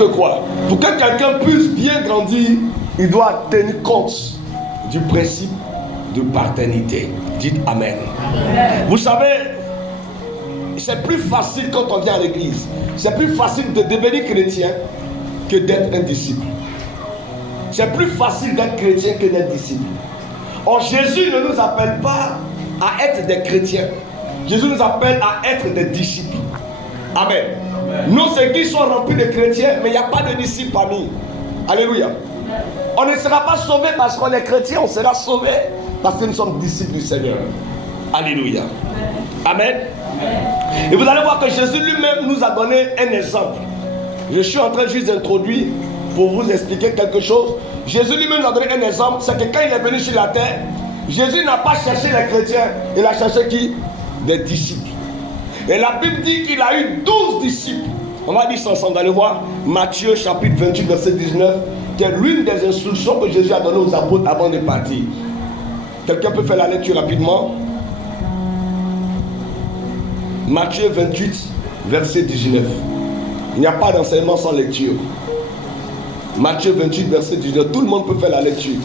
que quoi? Pour que quelqu'un puisse bien grandir, il doit tenir compte du principe de paternité. Dites Amen. Amen. Vous savez, c'est plus facile quand on vient à l'église. C'est plus facile de devenir chrétien que d'être un disciple. C'est plus facile d'être chrétien que d'être disciple. Or, Jésus ne nous appelle pas à être des chrétiens. Jésus nous appelle à être des disciples. Amen. Amen. Nos églises sont remplies de chrétiens, mais il n'y a pas de disciples parmi. Alléluia. On ne sera pas sauvé parce qu'on est chrétien, on sera sauvé parce que nous sommes disciples du Seigneur. Alléluia. Amen. Amen. Et vous allez voir que Jésus lui-même nous a donné un exemple. Je suis en train juste d'introduire pour vous expliquer quelque chose. Jésus lui-même nous a donné un exemple. C'est que quand il est venu sur la terre, Jésus n'a pas cherché les chrétiens. Il a cherché qui? Des disciples. Et la Bible dit qu'il a eu 12 disciples. On va dire ça ensemble. Allez voir Matthieu chapitre 28 verset 19, qui est l'une des instructions que Jésus a données aux apôtres avant de partir. Quelqu'un peut faire la lecture rapidement? Matthieu 28 verset 19. Il n'y a pas d'enseignement sans lecture. Matthieu 28 verset 19. Tout le monde peut faire la lecture.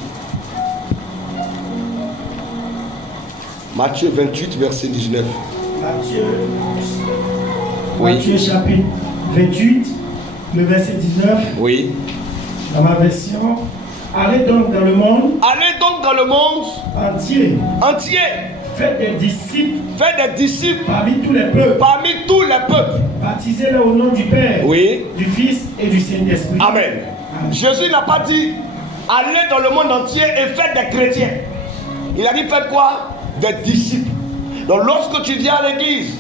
Matthieu 28 verset 19. Matthieu chapitre 28, le verset 19. Oui. Dans ma version. Allez donc dans le monde. Allez donc dans le monde entier. Entier. Faites des disciples. Faites des disciples. Parmi tous les peuples. Parmi tous les peuples. Baptisez-les au nom du Père. Oui. Du Fils et du Saint-Esprit. Amen. Amen. Jésus n'a pas dit allez dans le monde entier et faites des chrétiens. Il a dit faites quoi? Des disciples. Donc lorsque tu viens à l'église,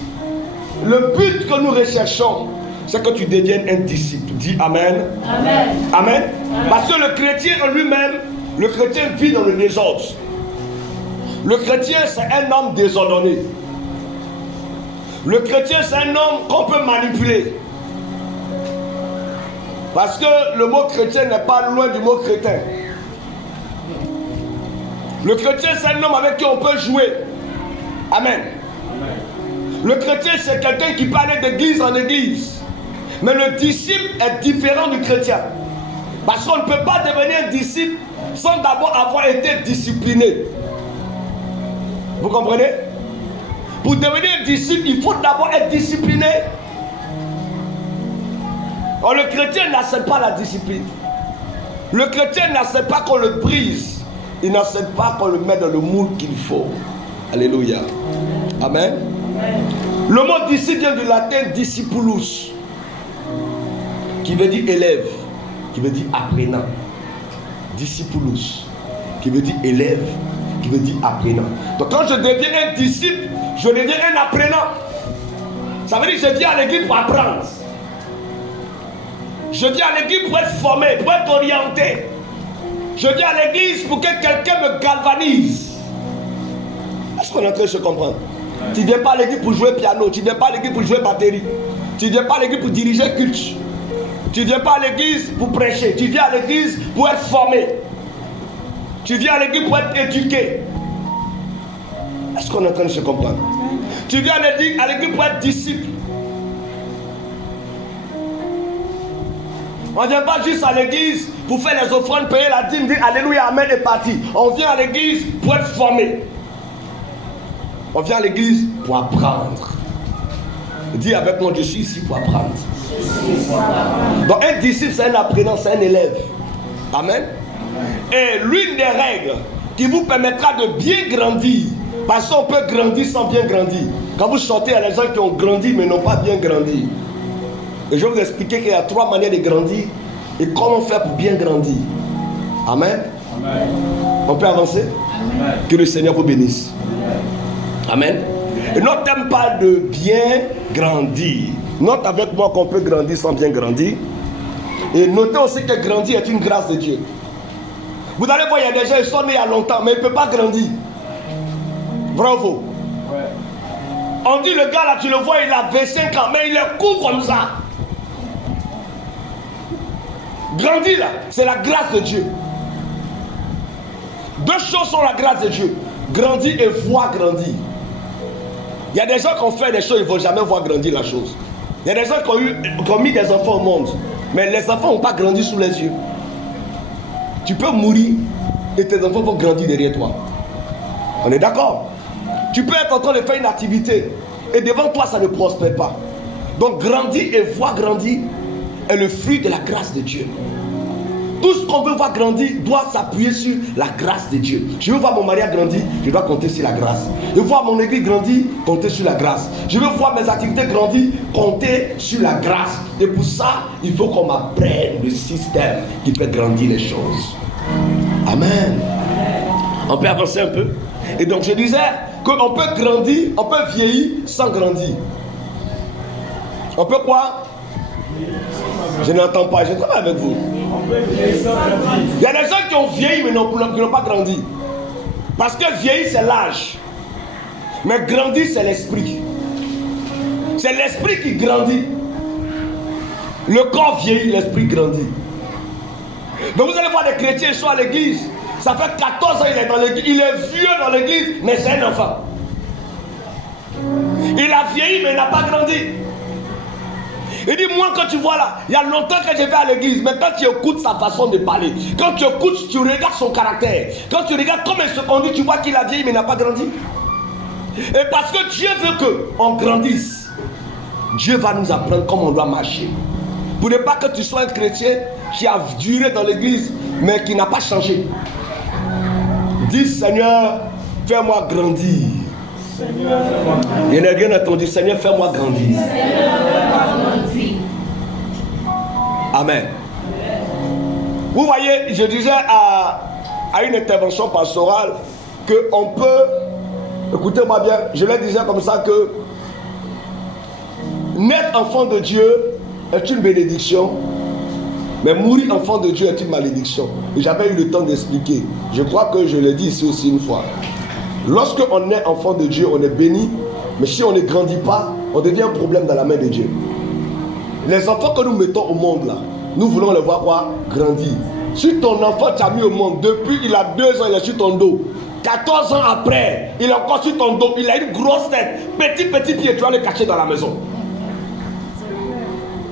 le but que nous recherchons, c'est que tu deviennes un disciple. Dis Amen. Amen. Amen. Amen. Parce que le chrétien en lui-même, le chrétien vit dans le désordre. Le chrétien, c'est un homme désordonné. Le chrétien, c'est un homme qu'on peut manipuler. Parce que le mot chrétien n'est pas loin du mot crétin. Le chrétien, c'est un homme avec qui on peut jouer. Amen. Le chrétien, c'est quelqu'un qui peut aller d'église en église. Mais le disciple est différent du chrétien. Parce qu'on ne peut pas devenir un disciple sans d'abord avoir été discipliné. Vous comprenez? Pour devenir un disciple, il faut d'abord être discipliné. Or, le chrétien n'accepte pas la discipline. Le chrétien n'accepte pas qu'on le brise. Il n'accepte pas qu'on le mette dans le moule qu'il faut. Alléluia. Amen. Amen. Le mot disciple vient du latin discipulus, qui veut dire élève, qui veut dire apprenant. Discipulus, qui veut dire élève, qui veut dire apprenant. Donc quand je deviens un disciple, je deviens un apprenant. Ça veut dire que je viens à l'église pour apprendre. Je viens à l'église pour être formé, pour être orienté. Je viens à l'église pour que quelqu'un me galvanise. Est-ce qu'on est en train de se comprendre? Tu ne viens pas à l'église pour jouer piano, tu ne viens pas à l'église pour jouer batterie, tu ne viens pas à l'église pour diriger culte, tu ne viens pas à l'église pour prêcher, tu viens à l'église pour être formé, tu viens à l'église pour être éduqué. Est-ce qu'on est en train de se comprendre? Tu viens à l'église pour être disciple. On ne vient pas juste à l'église pour faire les offrandes, payer la dîme, dire alléluia, amen et parti. On vient à l'église pour être formé. On vient à l'église pour apprendre. Dis avec moi, je suis ici pour apprendre. Donc un disciple, c'est un apprenant, c'est un élève. Amen. Et l'une des règles qui vous permettra de bien grandir, parce qu'on peut grandir sans bien grandir. Quand vous sortez, il y a des gens qui ont grandi mais n'ont pas bien grandi. Et je vais vous expliquer qu'il y a 3 manières de grandir et comment faire pour bien grandir. Amen. Amen. On peut avancer? Amen. Que le Seigneur vous bénisse. Amen. Et notre thème parle de bien grandir. Note avec moi qu'on peut grandir sans bien grandir. Et notez aussi que grandir est une grâce de Dieu. Vous allez voir, il y a des gens qui sont nés il y a longtemps, mais ils ne peuvent pas grandir. Bravo. Ouais. On dit le gars là, tu le vois, il a 25 ans, mais il est court comme ça. Grandir là, c'est la grâce de Dieu. 2 choses sont la grâce de Dieu. Grandir et voir grandir. Il y a des gens qui ont fait des choses, ils ne vont jamais voir grandir la chose. Il y a des gens qui ont mis des enfants au monde. Mais les enfants n'ont pas grandi sous les yeux. Tu peux mourir et tes enfants vont grandir derrière toi. On est d'accord? Tu peux être en train de faire une activité et devant toi ça ne prospère pas. Donc grandir et voir grandir est le fruit de la grâce de Dieu. Tout ce qu'on veut voir grandir doit s'appuyer sur la grâce de Dieu. Je veux voir mon mariage grandir, je dois compter sur la grâce. Je veux voir mon église grandir, compter sur la grâce. Je veux voir mes activités grandir, compter sur la grâce. Et pour ça, il faut qu'on m'apprenne le système qui fait grandir les choses. Amen. On peut avancer un peu. Et donc je disais qu'on peut grandir, on peut vieillir sans grandir. On peut quoi? Je n'entends pas, je travaille avec vous. Il y a des gens qui ont vieilli mais qui n'ont pas grandi. Parce que vieillir c'est l'âge. Mais grandir c'est l'esprit. C'est l'esprit qui grandit. Le corps vieillit, l'esprit grandit. Donc vous allez voir des chrétiens qui sont à l'église. Ça fait 14 ans qu'il est dans l'église. Il est vieux dans l'église, mais c'est un enfant. Il a vieilli mais il n'a pas grandi. Il dit, moi quand tu vois là, il y a longtemps que je vais à l'église, mais quand tu écoutes sa façon de parler, quand tu écoutes, tu regardes son caractère, quand tu regardes comment il se conduit, tu vois qu'il a vieilli mais il n'a pas grandi. Et parce que Dieu veut qu'on grandisse, Dieu va nous apprendre comment on doit marcher. Pour ne pas que tu sois un chrétien qui a duré dans l'église, mais qui n'a pas changé. Dis, Seigneur, fais-moi grandir. Il n'y a rien entendu. Seigneur, fais-moi grandir. Amen. Vous voyez, je disais à une intervention pastorale qu'on peut, écoutez-moi bien, je le disais comme ça que naître enfant de Dieu est une bénédiction, mais mourir enfant de Dieu est une malédiction. Et j'avais eu le temps d'expliquer. Je crois que je l'ai dit ici aussi une fois. Lorsque on est enfant de Dieu, on est béni, mais si on ne grandit pas, on devient un problème dans la main de Dieu. Les enfants que nous mettons au monde là, nous voulons les voir quoi? Grandir. Si ton enfant t'a mis au monde, depuis il a 2 ans, il est sur ton dos. 14 ans après, il est encore sur ton dos, il a une grosse tête, petit pied, tu vas le cacher dans la maison.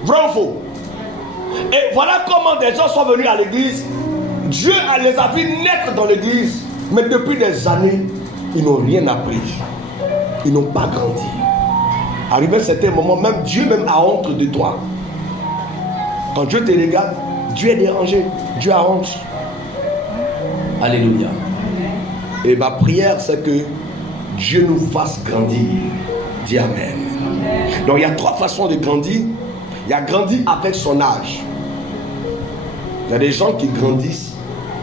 Vrai ou faux? Et voilà comment des gens sont venus à l'église. Dieu les a vus naître dans l'église, mais depuis des années, ils n'ont rien appris. Ils n'ont pas grandi. Arrivé à un certain moment, même Dieu même a honte de toi. Quand Dieu te regarde, Dieu est dérangé. Dieu a honte. Alléluia. Et ma prière, c'est que Dieu nous fasse grandir. Dis Amen. Donc il y a 3 façons de grandir. Il y a grandir avec son âge. Il y a des gens qui grandissent,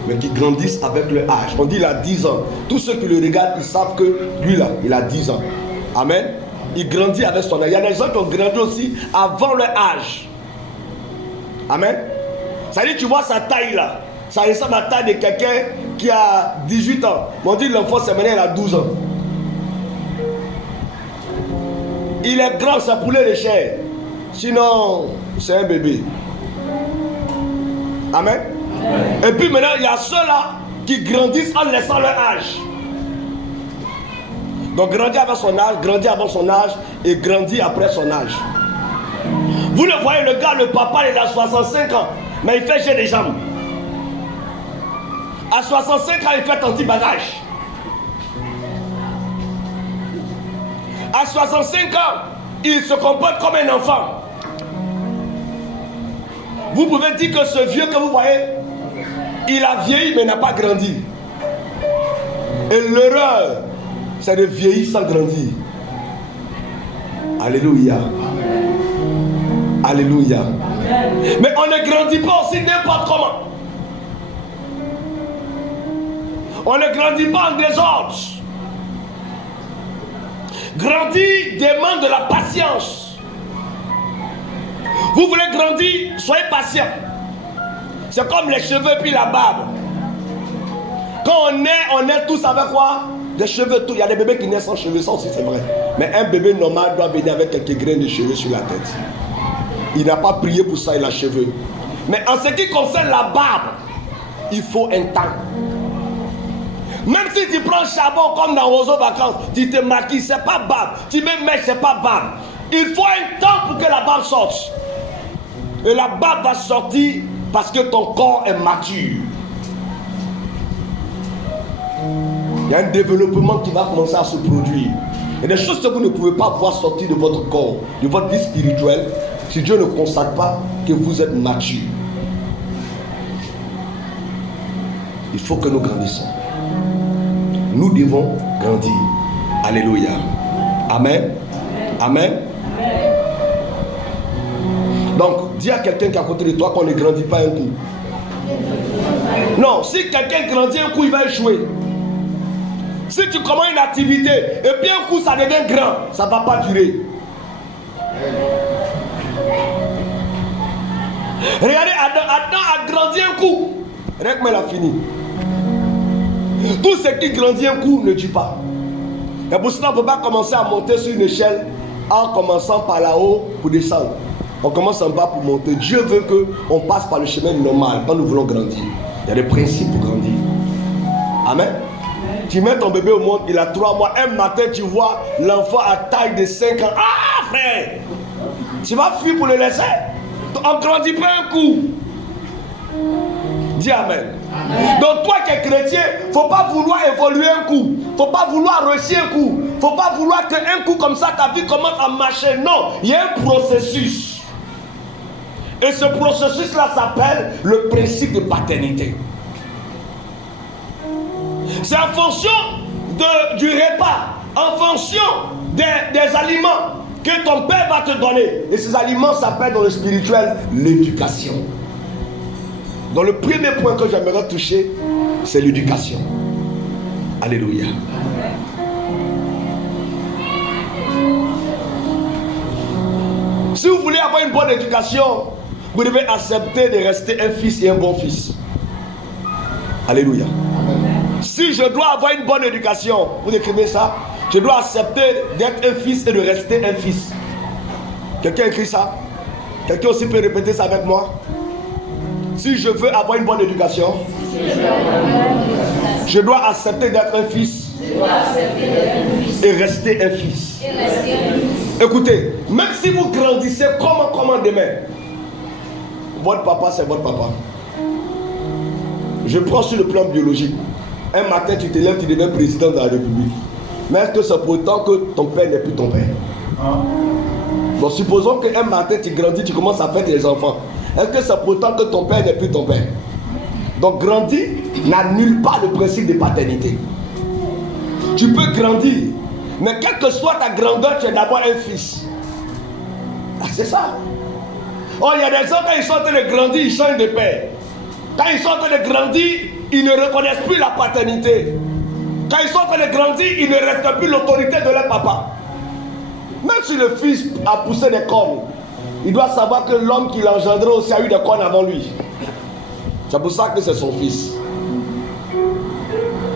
mais qui grandissent avec le âge. On dit il a 10 ans. Tous ceux qui le regardent, ils savent que lui là, il a 10 ans. Amen. Il grandit avec son âge. Il y a des gens qui ont grandi aussi avant leur âge. Amen. Ça dit, tu vois sa taille là. Ça ressemble à la taille de quelqu'un qui a 18 ans. On dit l'enfant, c'est maintenant, il a 12 ans. Il est grand, ça poulet de chair. Sinon, c'est un bébé. Amen. Et puis maintenant, il y a ceux-là qui grandissent en laissant leur âge. Donc, grandir avec son âge, grandir avant son âge et grandir après son âge. Vous le voyez, le gars, le papa, il a 65 ans, mais il fait jeter des jambes. À 65 ans, il fait anti-bagage. À 65 ans, il se comporte comme un enfant. Vous pouvez dire que ce vieux que vous voyez, il a vieilli mais n'a pas grandi. Et l'erreur, c'est de vieillir sans grandir. Alléluia. Alléluia. Mais on ne grandit pas aussi n'importe comment. On ne grandit pas en désordre. Grandir demande de la patience. Vous voulez grandir, soyez patient. C'est comme les cheveux puis la barbe. Quand on est tous avec quoi? Des cheveux, tout. Il y a des bébés qui naissent sans cheveux, ça aussi c'est vrai. Mais un bébé normal doit venir avec quelques grains de cheveux sur la tête. Il n'a pas prié pour ça, il a cheveux. Mais en ce qui concerne la barbe, il faut un temps. Même si tu prends charbon comme dans Roseau Vacances, tu te maquilles, c'est pas barbe. Tu mets mèche, c'est pas barbe. Il faut un temps pour que la barbe sorte. Et la barbe va sortir parce que ton corps est mature. Il y a un développement qui va commencer à se produire. Il y a des choses que vous ne pouvez pas voir sortir de votre corps, de votre vie spirituelle, si Dieu ne constate pas que vous êtes mature. Il faut que nous grandissions. Nous devons grandir. Alléluia. Amen. Amen. Donc, dis à quelqu'un qui est à côté de toi qu'on ne grandit pas un coup. Non, si quelqu'un grandit un coup, il va échouer. Si tu commences une activité et puis un coup ça devient grand, ça ne va pas durer. Regardez, Adam a grandi un coup. Regardez comment il a fini. Tout ce qui grandit un coup ne tue pas. Et pour cela, on ne peut pas commencer à monter sur une échelle en commençant par là-haut pour descendre. On commence en bas pour monter. Dieu veut qu'on passe par le chemin normal quand nous voulons grandir. Il y a des principes pour grandir. Amen. Tu mets ton bébé au monde, il a 3 mois. Un matin, tu vois l'enfant à taille de 5 ans. Ah, frère! Tu vas fuir pour le laisser. On ne grandit pas un coup. Dis Amen. Amen. Donc toi qui es chrétien, il ne faut pas vouloir évoluer un coup. Il ne faut pas vouloir réussir un coup. Il ne faut pas vouloir qu'un coup comme ça, ta vie commence à marcher. Non, il y a un processus. Et ce processus-là s'appelle le principe de paternité. C'est en fonction du repas, en fonction des aliments que ton père va te donner. Et ces aliments s'appellent dans le spirituel l'éducation. Donc le premier point que j'aimerais toucher, c'est l'éducation. Alléluia. Si vous voulez avoir une bonne éducation, vous devez accepter de rester un fils et un bon fils. Alléluia. Si je dois avoir une bonne éducation, vous écrivez ça, je dois accepter d'être un fils et de rester un fils. Quelqu'un écrit ça? Quelqu'un aussi peut répéter ça avec moi? Si je veux avoir une bonne éducation, je dois accepter d'être un fils et rester un fils. Écoutez, même si vous grandissez comment demain, votre papa c'est votre papa. Je prends sur le plan biologique. Un matin tu te lèves, tu deviens président de la République. Mais est-ce que c'est pour autant que ton père n'est plus ton père? Bon, supposons qu'un matin tu grandis, tu commences à faire tes enfants. Est-ce que c'est pour autant que ton père n'est plus ton père? Donc grandir n'annule pas le principe de paternité. Tu peux grandir, mais quelle que soit ta grandeur, tu es d'abord un fils. Ah, c'est ça. Oh, il y a des gens, quand ils sont en train de grandir, ils changent de père. Quand ils sont en train de grandir, ils ne reconnaissent plus la paternité. Quand ils sont en train de grandir, ils ne respectent plus l'autorité de leur papa. Même si le fils a poussé des cornes, il doit savoir que l'homme qui l'a engendré aussi a eu des cornes avant lui. C'est pour ça que c'est son fils.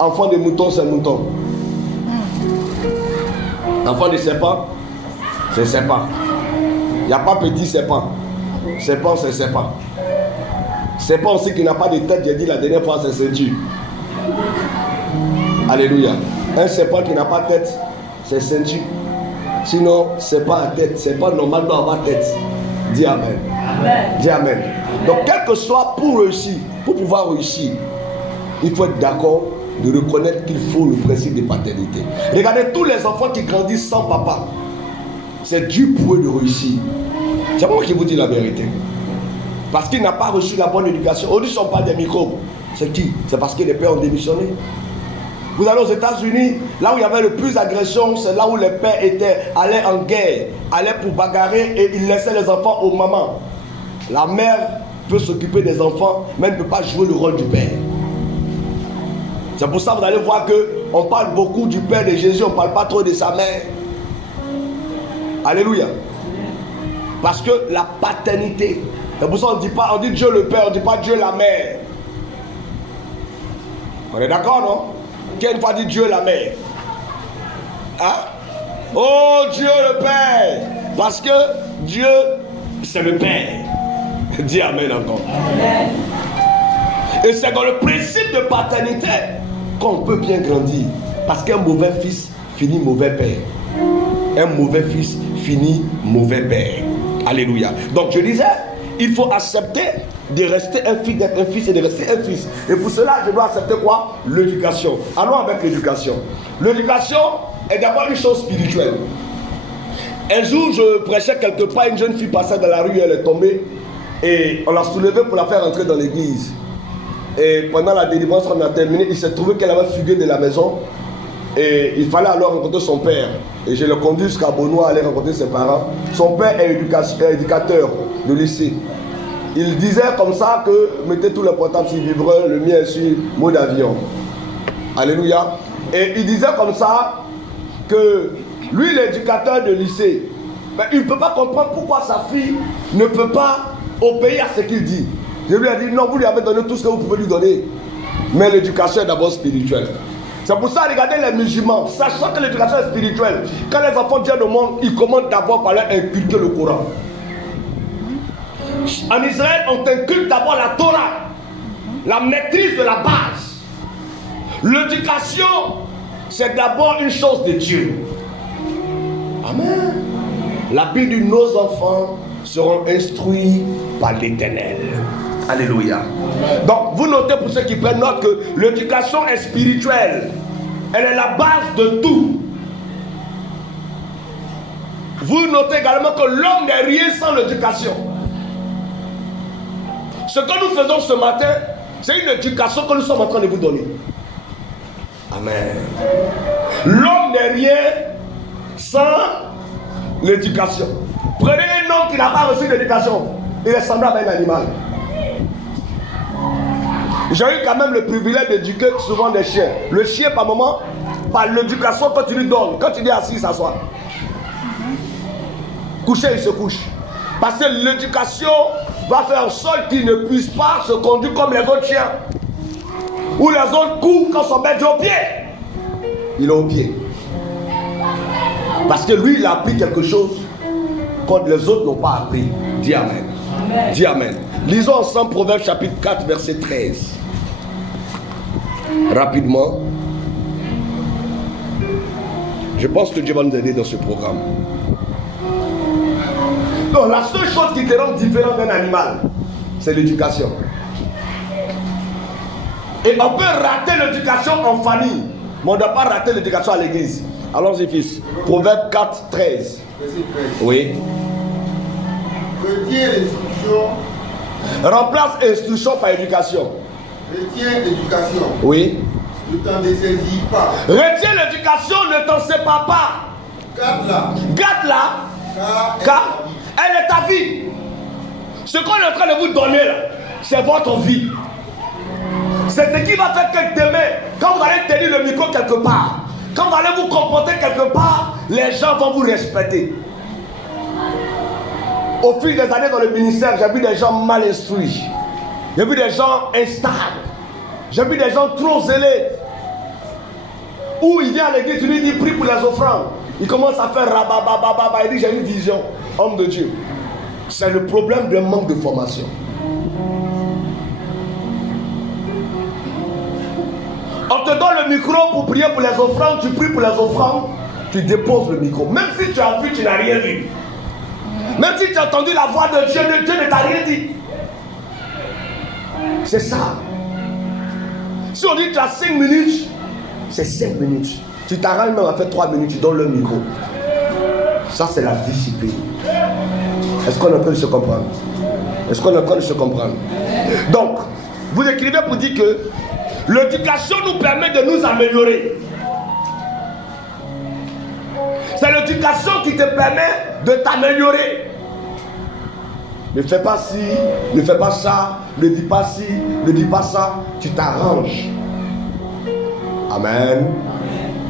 Enfant de mouton, c'est mouton. Enfant de serpent, c'est serpent. Il n'y a pas petit serpent. Serpent, c'est serpent. Serpent aussi qui n'a pas de tête, j'ai dit la dernière fois, c'est ceinture. Alléluia. Un serpent qui n'a pas de tête, c'est ceinture. Sinon, serpent à tête. Serpent normal doit avoir tête. Dis Amen. Amen. Dis Amen. Donc, quel que soit pour réussir, pour pouvoir réussir, il faut être d'accord de reconnaître qu'il faut le principe de paternité. Regardez tous les enfants qui grandissent sans papa. C'est dur pour eux de réussir. C'est moi qui vous dis la vérité. Parce qu'il n'a pas reçu la bonne éducation. Aujourd'hui, ce ne sont pas des microbes. C'est qui? C'est parce que les pères ont démissionné. Vous allez aux États-Unis, là où il y avait le plus d'agressions, c'est là où les pères allaient en guerre, allaient pour bagarrer et ils laissaient les enfants aux mamans. La mère peut s'occuper des enfants, mais elle ne peut pas jouer le rôle du père. C'est pour ça que vous allez voir qu'on parle beaucoup du père de Jésus, on ne parle pas trop de sa mère. Alléluia. Parce que la paternité, c'est pour ça qu'on ne dit pas, on dit Dieu le Père, on ne dit pas Dieu la mère. On est d'accord, non? Qui a une fois dit Dieu la mère? Hein? Oh Dieu le Père! Parce que Dieu, c'est le Père. Dis Amen encore. Amen. Et c'est dans le principe de paternité qu'on peut bien grandir. Parce qu'un mauvais fils finit mauvais père. Un mauvais fils finit mauvais père. Alléluia. Donc je disais, il faut accepter de rester un fils, d'être un fils et de rester un fils. Et pour cela, je dois accepter quoi? L'éducation. Allons avec l'éducation. L'éducation est d'abord une chose spirituelle. Un jour, je prêchais quelque part, une jeune fille passait dans la rue, elle est tombée et on l'a soulevée pour la faire entrer dans l'église. Et pendant la délivrance qu'on a terminé, il s'est trouvé qu'elle avait fugué de la maison et il fallait alors rencontrer son père. Et je le conduis jusqu'à Benoît, aller rencontrer ses parents. Son père est éducateur de lycée. Il disait comme ça que mettez tous les portables sur vibreur, le mien est sur mode avion. Alléluia. Et il disait comme ça que lui, l'éducateur de lycée, mais il ne peut pas comprendre pourquoi sa fille ne peut pas obéir à ce qu'il dit. Je lui ai dit, non, vous lui avez donné tout ce que vous pouvez lui donner. Mais l'éducation est d'abord spirituelle. C'est pour ça, regardez les musulmans, sachant que l'éducation est spirituelle, quand les enfants viennent au monde, ils commencent d'abord par leur inculquer le Coran. En Israël, on t'inculque d'abord la Torah, la maîtrise de la base. L'éducation, c'est d'abord une chose de Dieu. Amen. La Bible dit, nos enfants seront instruits par l'Éternel. Alléluia. Donc, vous notez pour ceux qui prennent note que l'éducation est spirituelle. Elle est la base de tout. Vous notez également que l'homme n'est rien sans l'éducation. Ce que nous faisons ce matin, c'est une éducation que nous sommes en train de vous donner. Amen. L'homme n'est rien sans l'éducation. Prenez un homme qui n'a pas reçu l'éducation, il est semblable à un animal. J'ai eu quand même le privilège d'éduquer souvent des chiens. Le chien, par moment, par l'éducation, quand tu lui donnes, quand il est assis, il s'assoit. Couché, il se couche. Parce que l'éducation va faire en sorte qu'il ne puisse pas se conduire comme les autres chiens. Ou les autres courent quand son maître est au pied. Il est au pied. Parce que lui, il a appris quelque chose que les autres n'ont pas appris. Dis Amen. Amen. Dis Amen. Lisons ensemble Proverbes chapitre 4, verset 13. Rapidement. Je pense que Dieu va nous aider dans ce programme. Donc, la seule chose qui te rend différent d'un animal, c'est l'éducation. Et on peut rater l'éducation en famille, mais on ne doit pas rater l'éducation à l'église. Allons-y, fils. Proverbe 4, 13. Oui. Retiens l'instruction. Remplace instruction par éducation. Retiens l'éducation. Oui. Ne t'en dessaisis pas. Retiens l'éducation, ne t'en sépare pas. Garde-la. Garde-la. Car elle est ta vie. Ce qu'on est en train de vous donner là, c'est votre vie. C'est ce qui va faire que demain, quand vous allez tenir le micro quelque part, quand vous allez vous comporter quelque part, les gens vont vous respecter. Au fil des années dans le ministère, j'ai vu des gens mal instruits. J'ai vu des gens instables. J'ai vu des gens trop zélés. Où il vient à l'église, tu lui dis prie pour les offrandes. Il commence à faire rababababa. Il dit j'ai une vision, homme de Dieu. C'est le problème d'un manque de formation. On te donne le micro pour prier pour les offrandes, tu pries pour les offrandes, tu déposes le micro. Même si tu as vu, tu n'as rien vu. Même si tu as entendu la voix de Dieu ne t'a rien dit. C'est ça. Si on dit tu as 5 minutes, c'est 5 minutes. Tu t'arranges même à faire 3 minutes, tu donnes le micro. Ça, c'est la discipline. Est-ce qu'on est en train de se comprendre? Est-ce qu'on est en train de se comprendre? Donc, vous écrivez pour dire que l'éducation nous permet de nous améliorer. C'est l'éducation qui te permet de t'améliorer. Ne fais pas ci, ne fais pas ça, ne dis pas ci, ne dis pas ça. Tu t'arranges. Amen.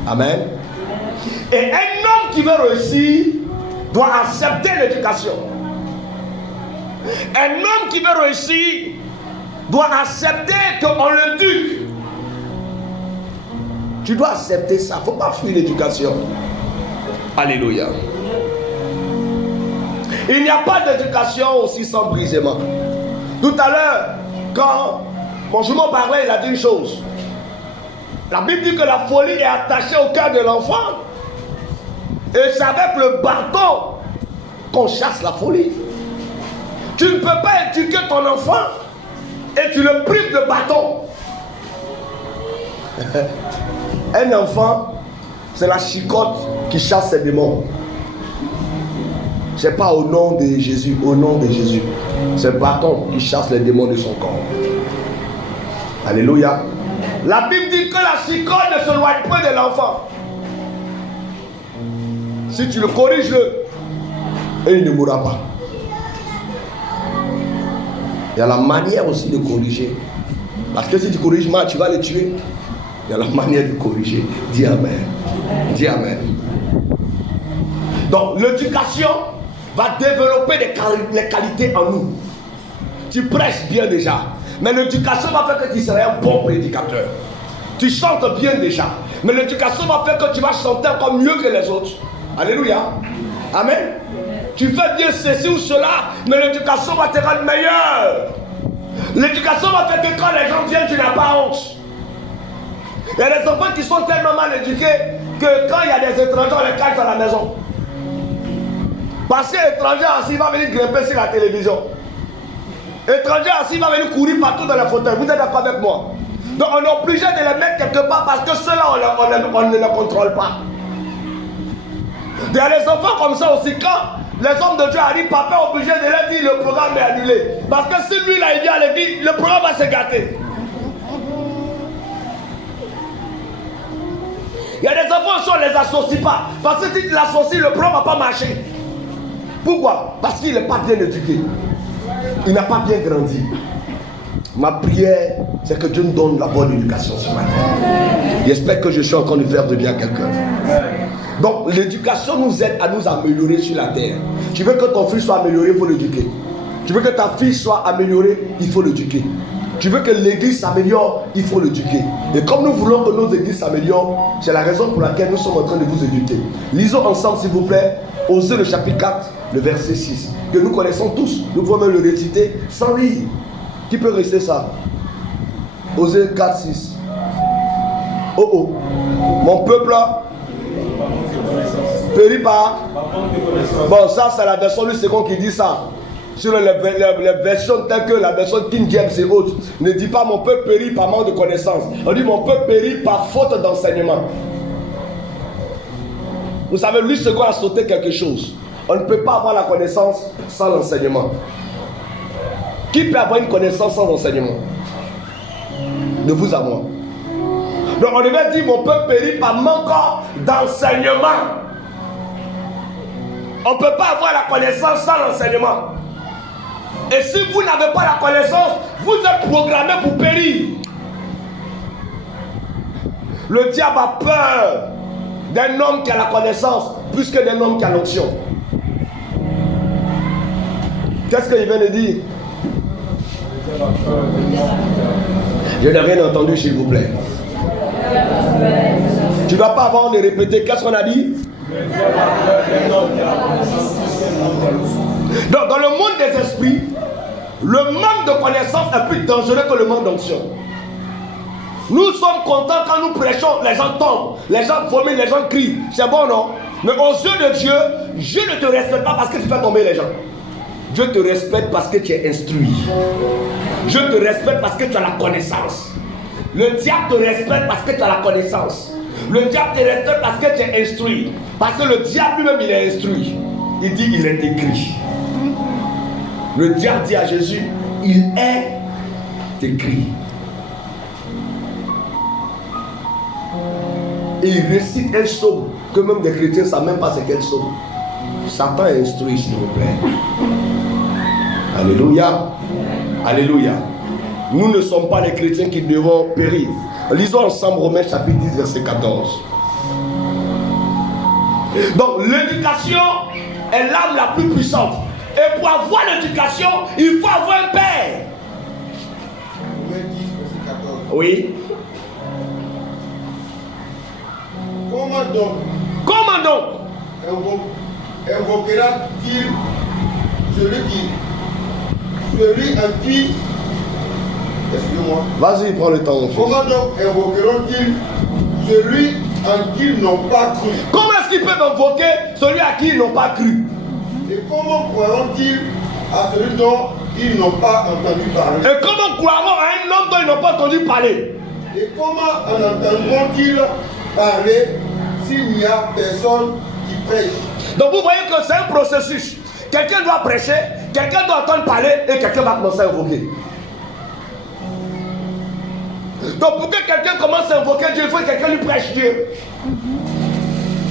Amen. Et un homme qui veut réussir doit accepter l'éducation. Un homme qui veut réussir doit accepter qu'on l'éduque. Tu dois accepter ça. Il ne faut pas fuir l'éducation. Alléluia. Il n'y a pas d'éducation aussi sans brisement. Tout à l'heure, quand mon jumeau parlait, il a dit une chose. La Bible dit que la folie est attachée au cœur de l'enfant. Et c'est avec le bâton qu'on chasse la folie. Tu ne peux pas éduquer ton enfant et tu le prives de bâton. Un enfant, c'est la chicotte qui chasse ses démons. C'est pas au nom de Jésus, au nom de Jésus. C'est le bâton qui chasse les démons de son corps. Alléluia. La Bible dit que la chicotte ne se loigne pas de l'enfant. Si tu le corriges, et il ne mourra pas. Il y a la manière aussi de corriger. Parce que si tu corriges mal, tu vas le tuer. Il y a la manière de corriger. Dis Amen. Dis Amen. Donc l'éducation va développer les qualités en nous. Tu prêches bien déjà. Mais l'éducation va faire que tu seras un bon prédicateur. Tu chantes bien déjà. Mais l'éducation va faire que tu vas chanter encore mieux que les autres. Alléluia. Amen. Tu fais bien ceci ou cela, mais l'éducation va te rendre meilleur. L'éducation va faire que quand les gens viennent, tu n'as pas honte. Il y a des enfants qui sont tellement mal éduqués que quand il y a des étrangers, on les cache dans la maison. Parce que l'étranger assis va venir grimper sur la télévision. L'étranger assis va venir courir partout dans les fauteuils. Vous êtes d'accord avec moi? Donc on est obligé de les mettre quelque part parce que ceux-là, on ne les contrôle pas. Il y a des enfants comme ça aussi. Quand les hommes de Dieu arrivent, papa est obligé de leur dire le programme est annulé. Parce que si lui là il vient à l'église, le programme va se gâter. Il y a des enfants qui on ne les associe pas. Parce que si tu l'associes, le programme ne va pas marcher. Pourquoi? Parce qu'il n'est pas bien éduqué. Il n'a pas bien grandi. Ma prière, c'est que Dieu nous donne la bonne éducation ce matin. J'espère que je suis encore de faire de bien à quelqu'un. Donc l'éducation nous aide à nous améliorer sur la terre. Tu veux que ton fils soit amélioré, il faut l'éduquer. Tu veux que ta fille soit améliorée, il faut l'éduquer. Tu veux que l'église s'améliore, il faut l'éduquer. Et comme nous voulons que nos églises s'améliorent, c'est la raison pour laquelle nous sommes en train de vous éduquer. Lisons ensemble s'il vous plaît, Osée le chapitre 4, le verset 6. Que nous connaissons tous, nous pouvons même le réciter sans lire. Qui peut rester ça? Osée 4, 6. Oh oh, mon peuple périt par. Bon, ça c'est la version du second qui dit ça. Sur les versions telles que la version King James et autres, ne dit pas mon peuple périt par manque de connaissance. On dit mon peuple périt par faute d'enseignement. Vous savez, lui second a sauté quelque chose. On ne peut pas avoir la connaissance sans l'enseignement. Qui peut avoir une connaissance sans enseignement? De vous à moi. Donc on devait dire mon peuple périt par manque d'enseignement. On ne peut pas avoir la connaissance sans l'enseignement. Et si vous n'avez pas la connaissance, vous êtes programmé pour périr. Le diable a peur d'un homme qui a la connaissance plus que d'un homme qui a l'onction. Qu'est-ce qu'il vient de dire? Je n'ai rien entendu, s'il vous plaît. Tu ne dois pas avoir de répéter. Qu'est-ce qu'on a dit? Donc, dans le monde des esprits, le manque de connaissance est plus dangereux que le manque d'onction. Nous sommes contents quand nous prêchons, les gens tombent, les gens vomissent, les gens crient. C'est bon, non? Mais aux yeux de Dieu, Dieu ne te respecte pas parce que tu fais tomber les gens. Dieu te respecte parce que tu es instruit. Dieu te respecte parce que tu as la connaissance. Le diable te respecte parce que tu as la connaissance. Le diable te respecte parce que tu es instruit. Parce que le diable lui-même, il est instruit. Il dit, il est écrit. Le diable dit à Jésus, il est écrit. Et il récite un psaume que même des chrétiens ne savent même pas c'est quel psaume. Satan est instruit, s'il vous plaît. Alléluia. Alléluia. Nous ne sommes pas les chrétiens qui devons périr. Lisons ensemble Romains chapitre 10, verset 14. Donc l'éducation est l'arme la plus puissante. Et pour avoir l'éducation, il faut avoir un père. Romains 10, verset 14. Oui. Comment donc invoquera-t-il celui en qui, excusez-moi. Vas-y, prends le temps, mon fils. Comment donc invoqueront-ils celui en qui ils n'ont pas cru? Comment est-ce qu'ils peuvent invoquer celui à qui ils n'ont pas cru? Et comment croiront-ils à celui dont ils n'ont pas entendu parler? Et comment croiront à un homme dont ils n'ont pas entendu parler? Et comment en entendront-ils parler s'il n'y a personne qui prêche? Donc vous voyez que c'est un processus. Quelqu'un doit prêcher, quelqu'un doit entendre parler et quelqu'un va commencer à invoquer. Donc pour que quelqu'un commence à invoquer Dieu, il faut que quelqu'un lui prêche Dieu.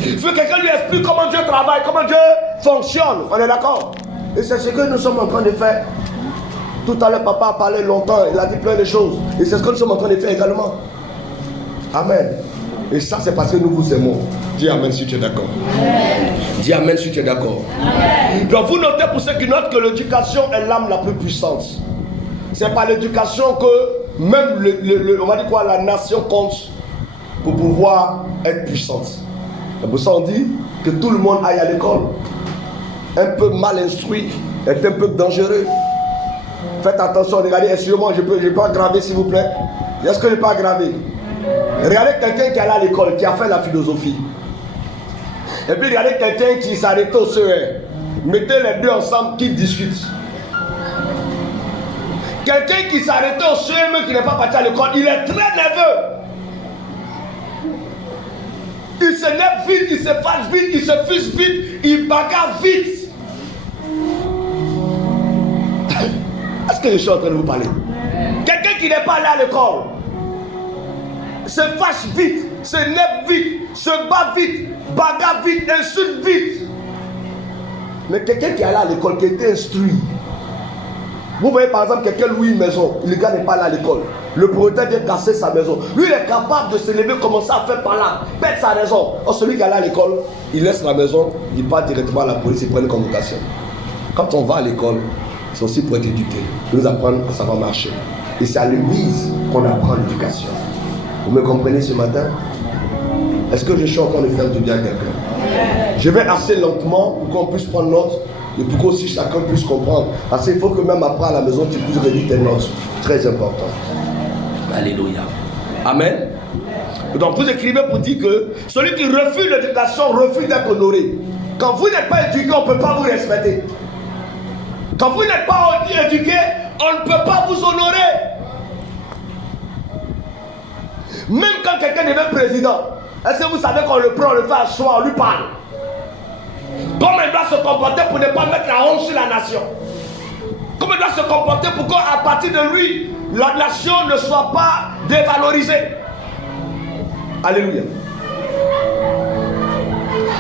Il faut que quelqu'un lui explique comment Dieu travaille, comment Dieu fonctionne. On est d'accord? Et c'est ce que nous sommes en train de faire. Tout à l'heure, papa a parlé longtemps, il a dit plein de choses. Et c'est ce que nous sommes en train de faire également. Amen. Et ça, c'est parce que nous vous aimons. Dis Amen si tu es d'accord. Dis Amen si tu es d'accord. Donc vous notez pour ceux qui notent que l'éducation est l'âme la plus puissante. C'est par l'éducation que même on va dire quoi, la nation compte pour pouvoir être puissante. C'est pour ça qu'on dit que tout le monde aille à l'école. Un peu mal instruit est un peu dangereux. Faites attention, regardez, excusez-moi, je peux pas aggraver s'il vous plaît. Est-ce que je peux pas aggraver? Regardez quelqu'un qui est allé à l'école, qui a fait la philosophie. Et puis regardez quelqu'un qui s'arrête au CE. Mettez les deux ensemble, qui discutent. Quelqu'un qui s'arrête au CE, mais qui n'est pas parti à l'école, il est très nerveux. Il s'énerve vite, il se fâche vite, il se fiche vite, il bagarre vite. Est-ce que je suis en train de vous parler? Quelqu'un qui n'est pas allé à l'école se fâche vite, s'énerve vite, se bat vite, bagarre vite, insulte vite. Mais quelqu'un qui est allé à l'école, qui était instruit. Vous voyez par exemple quelqu'un loue une maison, le gars n'est pas allé à l'école. Le propriétaire vient casser sa maison. Lui, il est capable de se lever, commencer à faire par là, perdre sa raison. Or, celui qui est allé à l'école, il laisse la maison, il part directement à la police, il prend une convocation. Quand on va à l'école, c'est aussi pour être éduqué, pour nous apprendre à savoir marcher. Et c'est à l'église qu'on apprend l'éducation. Vous me comprenez ce matin? Est-ce que je suis en train de faire du bien à quelqu'un? Je vais assez lentement pour qu'on puisse prendre note et pour qu'aussi chacun puisse comprendre. Parce qu'il faut que même après à la maison, tu puisses réduire tes notes. Très important. Alléluia. Amen. Donc vous écrivez pour dire que celui qui refuse l'éducation refuse d'être honoré. Quand vous n'êtes pas éduqué, on ne peut pas vous respecter. Quand vous n'êtes pas éduqué, on ne peut pas vous honorer. Même quand quelqu'un devient président, est-ce que vous savez qu'on le prend, on le fait asseoir, on lui parle? Comment il doit se comporter pour ne pas mettre la honte sur la nation? Comment il doit se comporter pour qu'à partir de lui, la nation ne soit pas dévalorisée? Alléluia.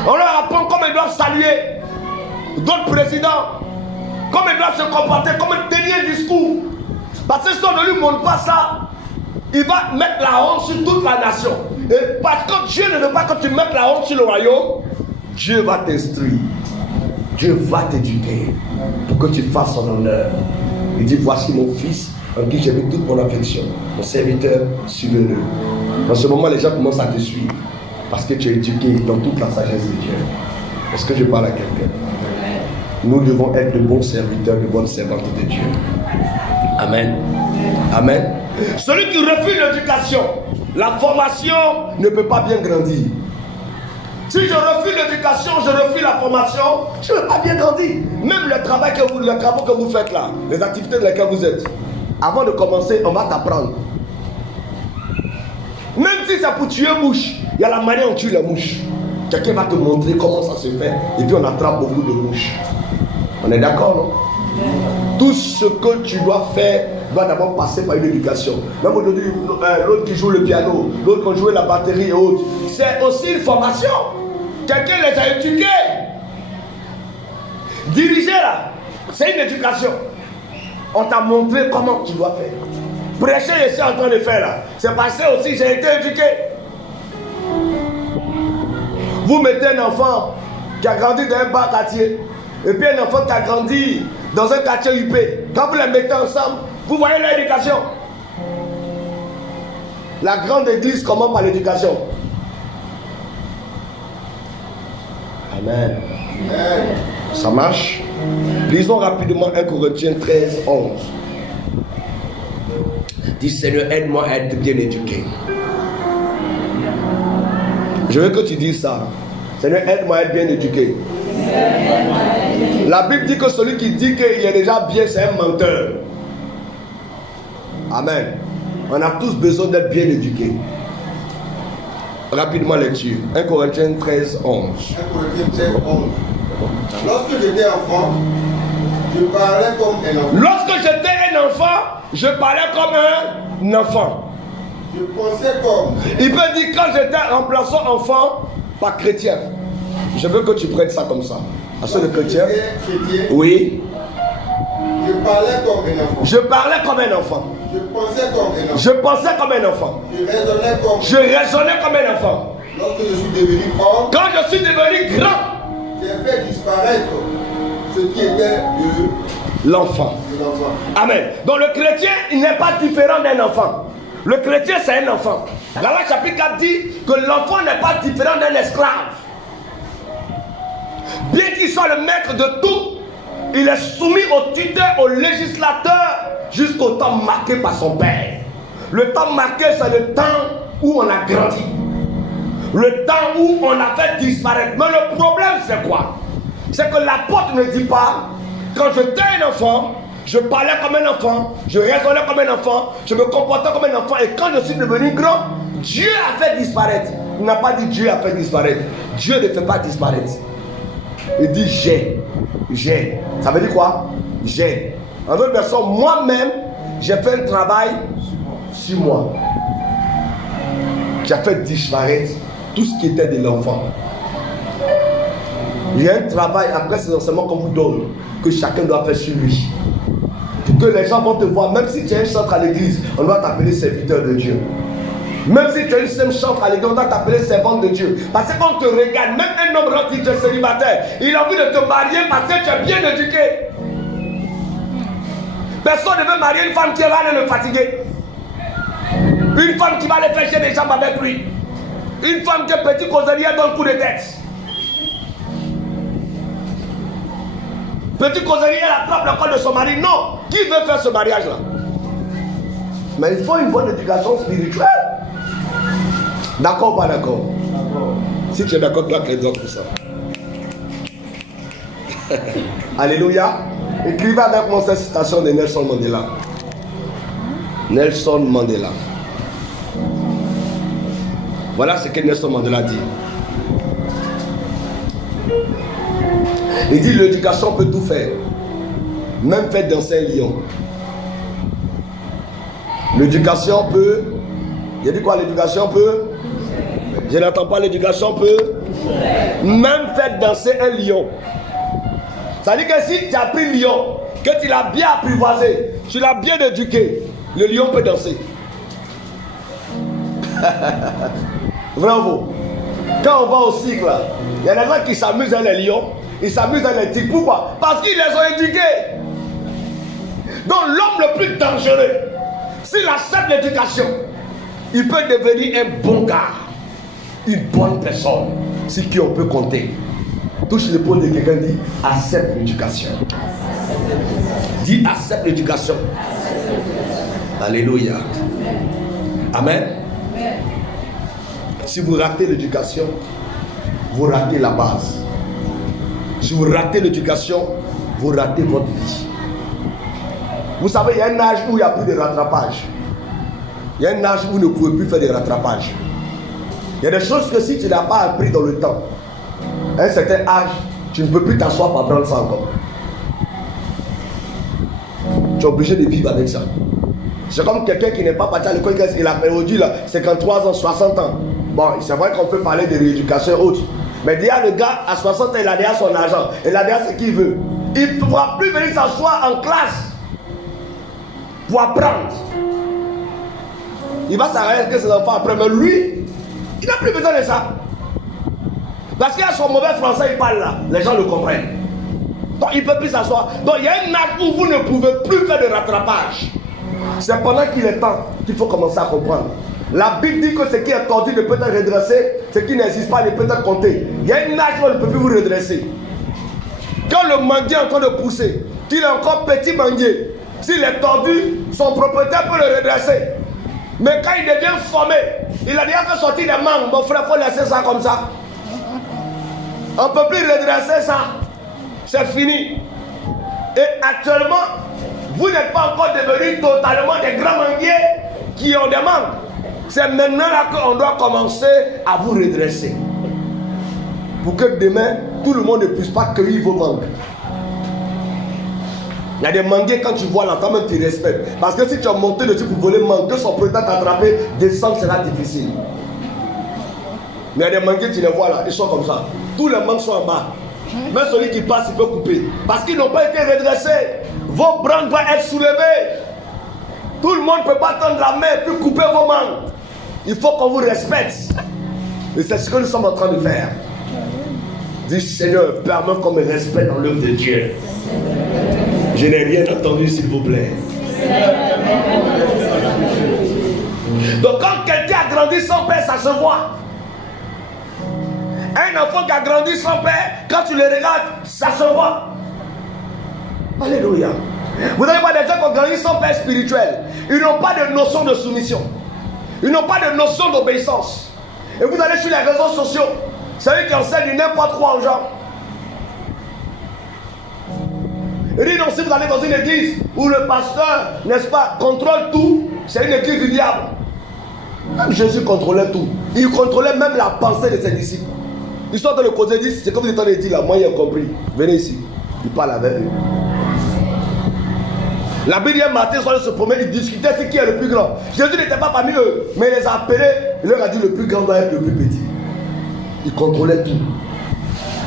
On leur apprend comment ils doivent saluer d'autres présidents, comment ils doivent se comporter, comment tenir un discours. Parce que si on ne lui montre pas ça, il va mettre la honte sur toute la nation. Et parce que Dieu ne veut pas que tu mettes la honte sur le royaume, Dieu va t'instruire. Dieu va t'éduquer pour que tu fasses son honneur. Il dit, voici mon fils en qui j'ai mis toute mon affection, mon serviteur, suivez-le. Dans ce moment, les gens commencent à te suivre parce que tu es éduqué dans toute la sagesse de Dieu. Est-ce que je parle à quelqu'un? Nous devons être de bons serviteurs, de bonnes servantes de Dieu. Amen. Amen. Celui qui refuse l'éducation, la formation ne peut pas bien grandir. Si je refuse l'éducation, je refuse la formation, je ne peux pas bien grandir. Même le travail les travaux que vous faites là, les activités dans lesquelles vous êtes, avant de commencer, on va t'apprendre. Même si c'est pour tuer une mouche, il y a la manière dont on tue la mouche. Quelqu'un va te montrer comment ça se fait, et puis on attrape beaucoup de mouches. On est d'accord, non? Tout ce que tu dois faire doit d'abord passer par une éducation. Même aujourd'hui, l'autre qui joue le piano, l'autre qui joue la batterie et autres, c'est aussi une formation. Quelqu'un les a éduqués. Diriger là, c'est une éducation. On t'a montré comment tu dois faire. Prêcher, je suis en train de faire là. C'est passé aussi, j'ai été éduqué. Vous mettez un enfant qui a grandi dans un bas quartier, et puis un enfant qui a grandi dans un quartier UP. Quand vous les mettez ensemble, vous voyez l'éducation. La grande église commence par l'éducation. Amen. Ça marche? Lisons rapidement 1 Corinthiens 13, 11. Dis Seigneur, aide-moi à être bien éduqué. Je veux que tu dises ça. Seigneur, aide-moi à être bien éduqué. La Bible dit que celui qui dit qu'il est déjà bien, c'est un menteur. Amen. On a tous besoin d'être bien éduqués. Rapidement lecture. 1 Corinthiens 13, 11. 1 Corinthiens 13, 11. Lorsque j'étais enfant, je parlais comme un enfant. Lorsque j'étais un enfant, je parlais comme un enfant. Je pensais comme. Il peut dire quand j'étais remplaçant enfant par chrétien. Je veux que tu prennes ça comme ça. À ceux de chrétien. Chrétien, Oui. je parlais comme un enfant. Je parlais comme un enfant. Je pensais comme un enfant. Je pensais comme un enfant. Je raisonnais comme. Je raisonnais comme un enfant. Lorsque je suis devenu homme, Quand je suis devenu grand, j'ai fait disparaître ce qui était de l'enfant. l'enfant. Amen. Donc le chrétien, il n'est pas différent d'un enfant. Le chrétien, c'est un enfant. Galates chapitre 4 dit que l'enfant n'est pas différent d'un esclave. Bien qu'il soit le maître de tout, il est soumis au tuteur, au législateur, jusqu'au temps marqué par son père. Le temps marqué, c'est le temps où on a grandi. Le temps où on a fait disparaître. Mais le problème, c'est quoi? C'est que l'apôtre ne dit pas, quand j'étais un enfant, je parlais comme un enfant, je raisonnais comme un enfant, je me comportais comme un enfant, et quand je suis devenu grand, Dieu a fait disparaître. Il n'a pas dit Dieu a fait disparaître. Dieu ne fait pas disparaître. Il dit j'ai. Ça veut dire quoi? J'ai. En d'autres personnes, moi-même, j'ai fait un travail sur moi. J'ai fait disparaître tout ce qui était de l'enfant. Il y a un travail après ces enseignements qu'on vous donne, que chacun doit faire sur lui. Pour que les gens vont te voir, même si tu es un chantre à l'église, on doit t'appeler serviteur de Dieu. Même si tu es une seule chantre à l'église, on doit t'appeler servante de Dieu. Parce que quand on te regarde, même un homme, quand il est célibataire, il a envie de te marier parce que tu es bien éduqué. Personne ne veut marier une femme qui va le fatiguer. Une femme qui va aller faire chier des jambes avec lui. Une femme qui est petit causerier dans le coup de tête. Petit causerier, elle attrape le col de son mari. Non. Qui veut faire ce mariage-là? Mais il faut une bonne éducation spirituelle. D'accord ou pas d'accord? Si tu es d'accord, claque les doigts pour ça. Alléluia. Écrivez avec moi cette citation de Nelson Mandela. Nelson Mandela. Voilà ce que Nelson Mandela dit. Il dit l'éducation peut tout faire. Même faire danser un lion. L'éducation peut. Il dit quoi? L'éducation peut. Je n'entends pas. L'éducation peut. Même faire danser un lion. Ça veut dire que si tu as pris lion, que tu l'as bien apprivoisé, tu l'as bien éduqué, le lion peut danser. Bravo. Quand on va au cycle, il y a des gens qui s'amusent avec les lions, ils s'amusent avec les tigres. Pourquoi? Parce qu'ils les ont éduqués. Donc l'homme le plus dangereux, s'il accepte l'éducation, il peut devenir un bon gars, une bonne personne, sur qui on peut compter. Touche l'épaule de quelqu'un, dit accepte l'éducation. Dis accepte l'éducation. Alléluia. Amen. Si vous ratez l'éducation, vous ratez la base. Si vous ratez l'éducation, vous ratez votre vie. Vous savez, il y a un âge où il n'y a plus de rattrapage. Il y a un âge où vous ne pouvez plus faire de rattrapage. Il y a des choses que si tu n'as pas appris dans le temps, à un certain âge, tu ne peux plus t'asseoir pour apprendre ça encore. Tu es obligé de vivre avec ça. C'est comme quelqu'un qui n'est pas parti à l'école, il a perdu là, 53 ans, 60 ans. Bon, c'est vrai qu'on peut parler de l'éducation et autres. Mais déjà, le gars, à 60 ans, il a déjà son argent. Il a déjà ce qu'il veut. Il ne pourra plus venir s'asseoir en classe pour apprendre. Il va s'arrêter que ses enfants apprennent. Mais lui, il n'a plus besoin de ça. Parce qu'il a son mauvais français, il parle là. Les gens le comprennent. Donc, il ne peut plus s'asseoir. Donc, il y a un âge où vous ne pouvez plus faire de rattrapage. C'est pendant qu'il est temps qu'il faut commencer à comprendre. La Bible dit que ce qui est tordu ne peut être redressé, ce qui n'existe pas ne peut être compté. Il y a une âge où on ne peut plus vous redresser. Quand le manguier est en train de pousser, qu'il est encore petit manguier, s'il est tordu, son propriétaire peut le redresser. Mais quand il devient formé, il a déjà fait sortir des mangues. Mon frère, il faut laisser ça comme ça. On ne peut plus redresser ça. c'est fini. Et actuellement, vous n'êtes pas encore devenus totalement des grands manguiers qui ont des manques. C'est maintenant là qu'on doit commencer à vous redresser. Pour que demain, tout le monde ne puisse pas cueillir vos mangues. Il y a des manguiers, quand tu vois l'entendre, même tu respectes. Parce que si tu as monté dessus pour voler mangue, que son président t'attraper, descendre sera difficile. Mais il y a des manguiers, tu les vois là, ils sont comme ça. Tous les mangues sont en bas. Même celui qui passe, il peut couper. Parce qu'ils n'ont pas été redressés. Vos branches doivent être soulevées. Tout le monde ne peut pas tendre la main et puis couper vos mangues. Il faut qu'on vous respecte. Et c'est ce que nous sommes en train de faire. Dis Seigneur, permets qu'on me respecte dans l'œuvre de Dieu. Je n'ai rien entendu, s'il vous plaît. Donc quand quelqu'un a grandi sans père, ça se voit. Un enfant qui a grandi sans père, quand tu le regardes, ça se voit. Alléluia. Vous allez voir des gens qui ont grandi sans père spirituel. Ils n'ont pas de notion de soumission. Ils n'ont pas de notion d'obéissance. Et vous allez sur les réseaux sociaux. C'est eux qui enseignent n'importe quoi aux gens. Il dit donc si vous allez dans une église où le pasteur, n'est-ce pas, contrôle tout, c'est une église du diable. Même Jésus contrôlait tout. Il contrôlait même la pensée de ses disciples. Ils sont dans le côté, ils disent, c'est comme vous êtes en train de dire là, moi j'ai compris. Venez ici. Il parle avec eux. La Bible hier matin, ils sont allés se promener, ils discutaient c'est qui est le plus grand. Jésus n'était pas parmi eux, mais il les a appelés, il leur a dit le plus grand doit être le plus petit. Il contrôlait tout.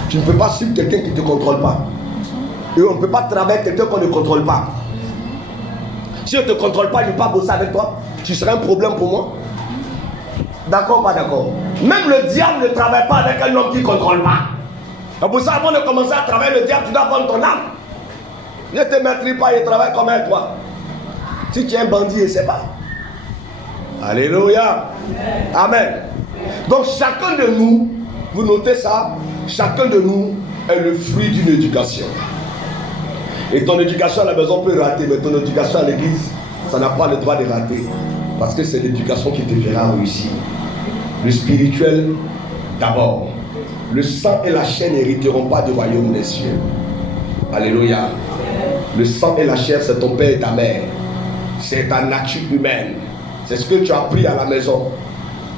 Tu ne peux pas suivre quelqu'un qui ne te contrôle pas. Et on ne peut pas travailler avec quelqu'un qu'on ne contrôle pas. Si on ne te contrôle pas, je ne vais pas bosser avec toi. Tu serais un problème pour moi. D'accord ou pas d'accord? Même le diable ne travaille pas avec un homme qui ne contrôle pas. Et pour ça, avant de commencer à travailler le diable, tu dois vendre ton âme. Ne te maîtrise pas, il travaille comme un toi. Si tu es un bandit, il ne sait pas. Alléluia. Amen. Donc chacun de nous, vous notez ça, chacun de nous est le fruit d'une éducation. Et ton éducation à la maison peut rater, mais ton éducation à l'église, ça n'a pas le droit de rater. Parce que c'est l'éducation qui te fera réussir. Le spirituel d'abord. Le sang et la chair n'hériteront pas du royaume des cieux. Alléluia. Le sang et la chair, c'est ton père et ta mère. C'est ta nature humaine. C'est ce que tu as appris à la maison.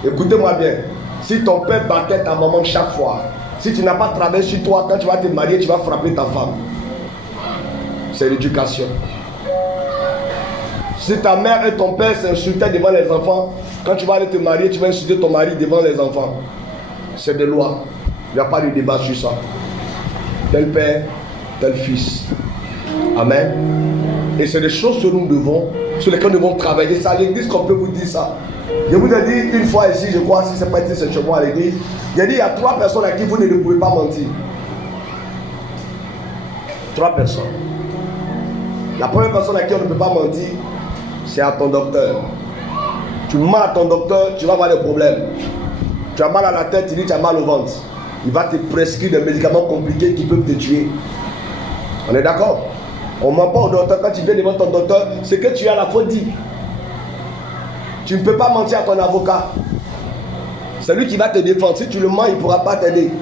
Écoutez-moi bien. Si ton père battait ta maman chaque fois, si tu n'as pas travaillé sur toi, quand tu vas te marier, tu vas frapper ta femme. C'est l'éducation. Si ta mère et ton père s'insultaient devant les enfants, quand tu vas aller te marier, tu vas insulter ton mari devant les enfants. C'est des lois. Il n'y a pas de débat sur ça. Tel père, tel fils. Amen. Et c'est des choses que nous devons, sur lesquelles nous devons travailler. C'est à l'église qu'on peut vous dire ça. Je vous ai dit une fois ici, je crois, si ce n'est pas ici, c'est chez moi à l'église. J'ai dit, il y a 3 personnes à qui vous ne pouvez pas mentir. 3 personnes. La première personne à qui on ne peut pas mentir, c'est à ton docteur. Tu mens à ton docteur, tu vas avoir des problèmes. Tu as mal à la tête, tu dis tu as mal au ventre. Il va te prescrire des médicaments compliqués qui peuvent te tuer. On est d'accord? On ne ment pas au docteur. Quand tu viens devant ton docteur, c'est que tu as la faute dit. Tu ne peux pas mentir à ton avocat. C'est lui qui va te défendre. Si tu le mens, il ne pourra pas t'aider.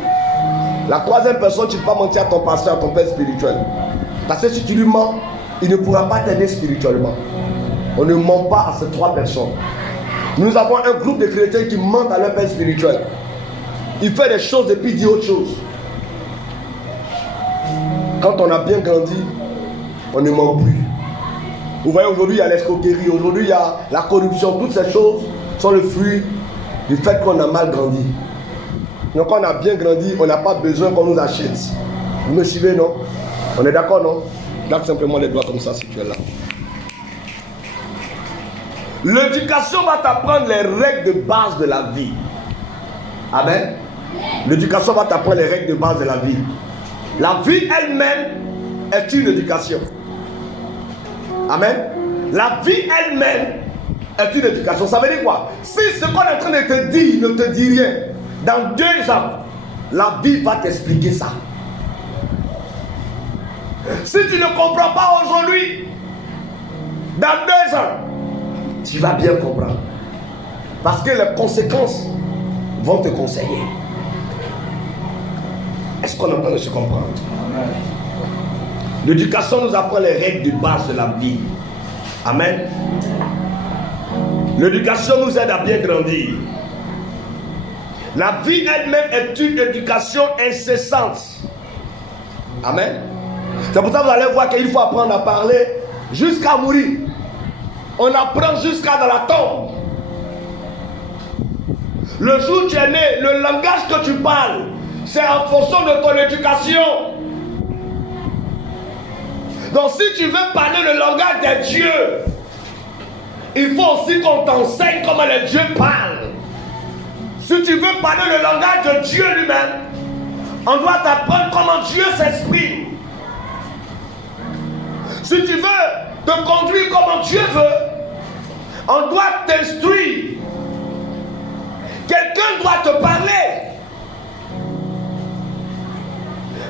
La troisième personne, tu ne peux pas mentir à ton pasteur, à ton père spirituel. Parce que si tu lui mens, il ne pourra pas t'aider spirituellement. On ne ment pas à ces 3 personnes. Nous avons un groupe de chrétiens qui mentent à leur père spirituel. Il fait des choses et puis il dit autre chose. Quand on a bien grandi, on ne ment plus. Vous voyez, aujourd'hui il y a l'escroquerie, aujourd'hui il y a la corruption. Toutes ces choses sont le fruit du fait qu'on a mal grandi. Donc quand on a bien grandi, on n'a pas besoin qu'on nous achète. Vous me suivez, non? On est d'accord, non? Garde simplement les doigts comme ça si tu es là. L'éducation va t'apprendre les règles de base de la vie. Amen. L'éducation va t'apprendre les règles de base de la vie. La vie elle-même est une éducation. Amen. La vie elle-même est une éducation. Ça veut dire quoi? Si ce qu'on est en train de te dire ne te dit rien, dans 2 ans, la vie va t'expliquer ça. Si tu ne comprends pas aujourd'hui, dans 2 ans, tu vas bien comprendre. Parce que les conséquences vont te conseiller. Est-ce qu'on est en train de se comprendre? L'éducation nous apprend les règles de base de la vie. Amen. L'éducation nous aide à bien grandir. La vie elle-même est une éducation incessante. Amen. C'est pour ça que vous allez voir qu'il faut apprendre à parler jusqu'à mourir. On apprend jusqu'à dans la tombe. Le jour où tu es né, le langage que tu parles, c'est en fonction de ton éducation. Donc si tu veux parler le langage des dieux, il faut aussi qu'on t'enseigne comment les dieux parlent. Si tu veux parler le langage de Dieu lui-même, on doit t'apprendre comment Dieu s'exprime. Si tu veux te conduire comme Dieu veut, on doit t'instruire. Quelqu'un doit te parler.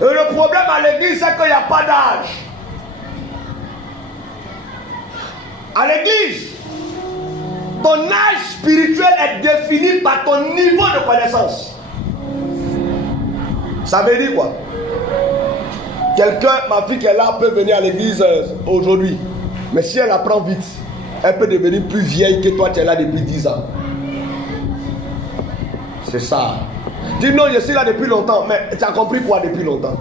Et le problème à l'église, c'est qu'il n'y a pas d'âge. À l'église, ton âge spirituel est défini par ton niveau de connaissance. Ça veut dire quoi? Quelqu'un, ma fille qui est là, peut venir à l'église aujourd'hui. Mais si elle apprend vite, elle peut devenir plus vieille que toi, tu es là depuis 10 ans. C'est ça. Dis non, je suis là depuis longtemps. Mais tu as compris quoi depuis longtemps?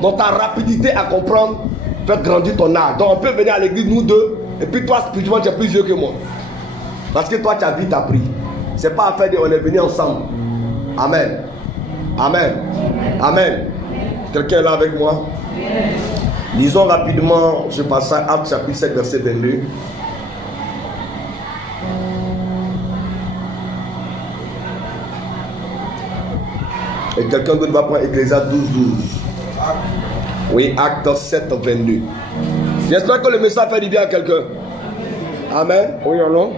Donc ta rapidité à comprendre fait grandir ton âge. Donc on peut venir à l'église, nous deux, et puis toi, spirituellement, tu es plus vieux que moi. Parce que toi, tu as vite appris. C'est pas affaire de on est venu ensemble. Amen. Amen. Amen. Quelqu'un est là avec moi? Lisons rapidement ce passage, Actes chapitre 7, verset 22. Et quelqu'un d'autre va prendre Ecclésiaste 12, 12. Oui, Actes 7, 22. J'espère que le message fait du bien à quelqu'un. Amen. Oui ou non?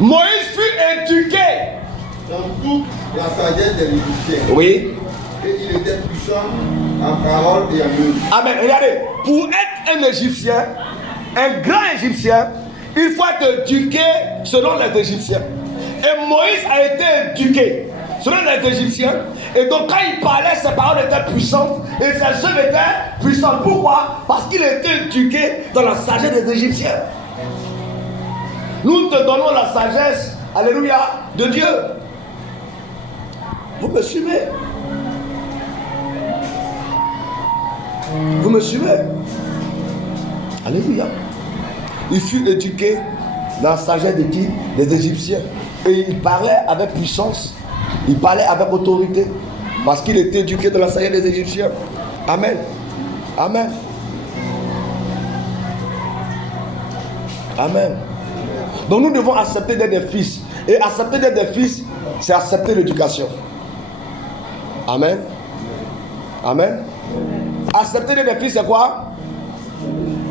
Moïse fut éduqué dans toute la sagesse des Égyptiens. Oui. Et il était puissant en parole et en œuvre. Amen. Regardez, pour être un Égyptien, un grand Égyptien, il faut être éduqué selon les Égyptiens. Et Moïse a été éduqué selon les Égyptiens. Et donc quand il parlait, ses paroles étaient puissantes et ses œuvres étaient puissantes. Pourquoi? Parce qu'il était éduqué dans la sagesse des Égyptiens. Nous te donnons la sagesse, alléluia, de Dieu. Vous me suivez? Vous me suivez? Alléluia. Il fut éduqué dans la sagesse de qui? Des Égyptiens. Et il parlait avec puissance. Il parlait avec autorité. Parce qu'il était éduqué dans la sagesse des Égyptiens. Amen. Amen. Amen. Donc nous devons accepter d'être des fils. Et accepter d'être des fils, c'est accepter l'éducation. Amen. Amen. Accepter d'être des fils, c'est quoi?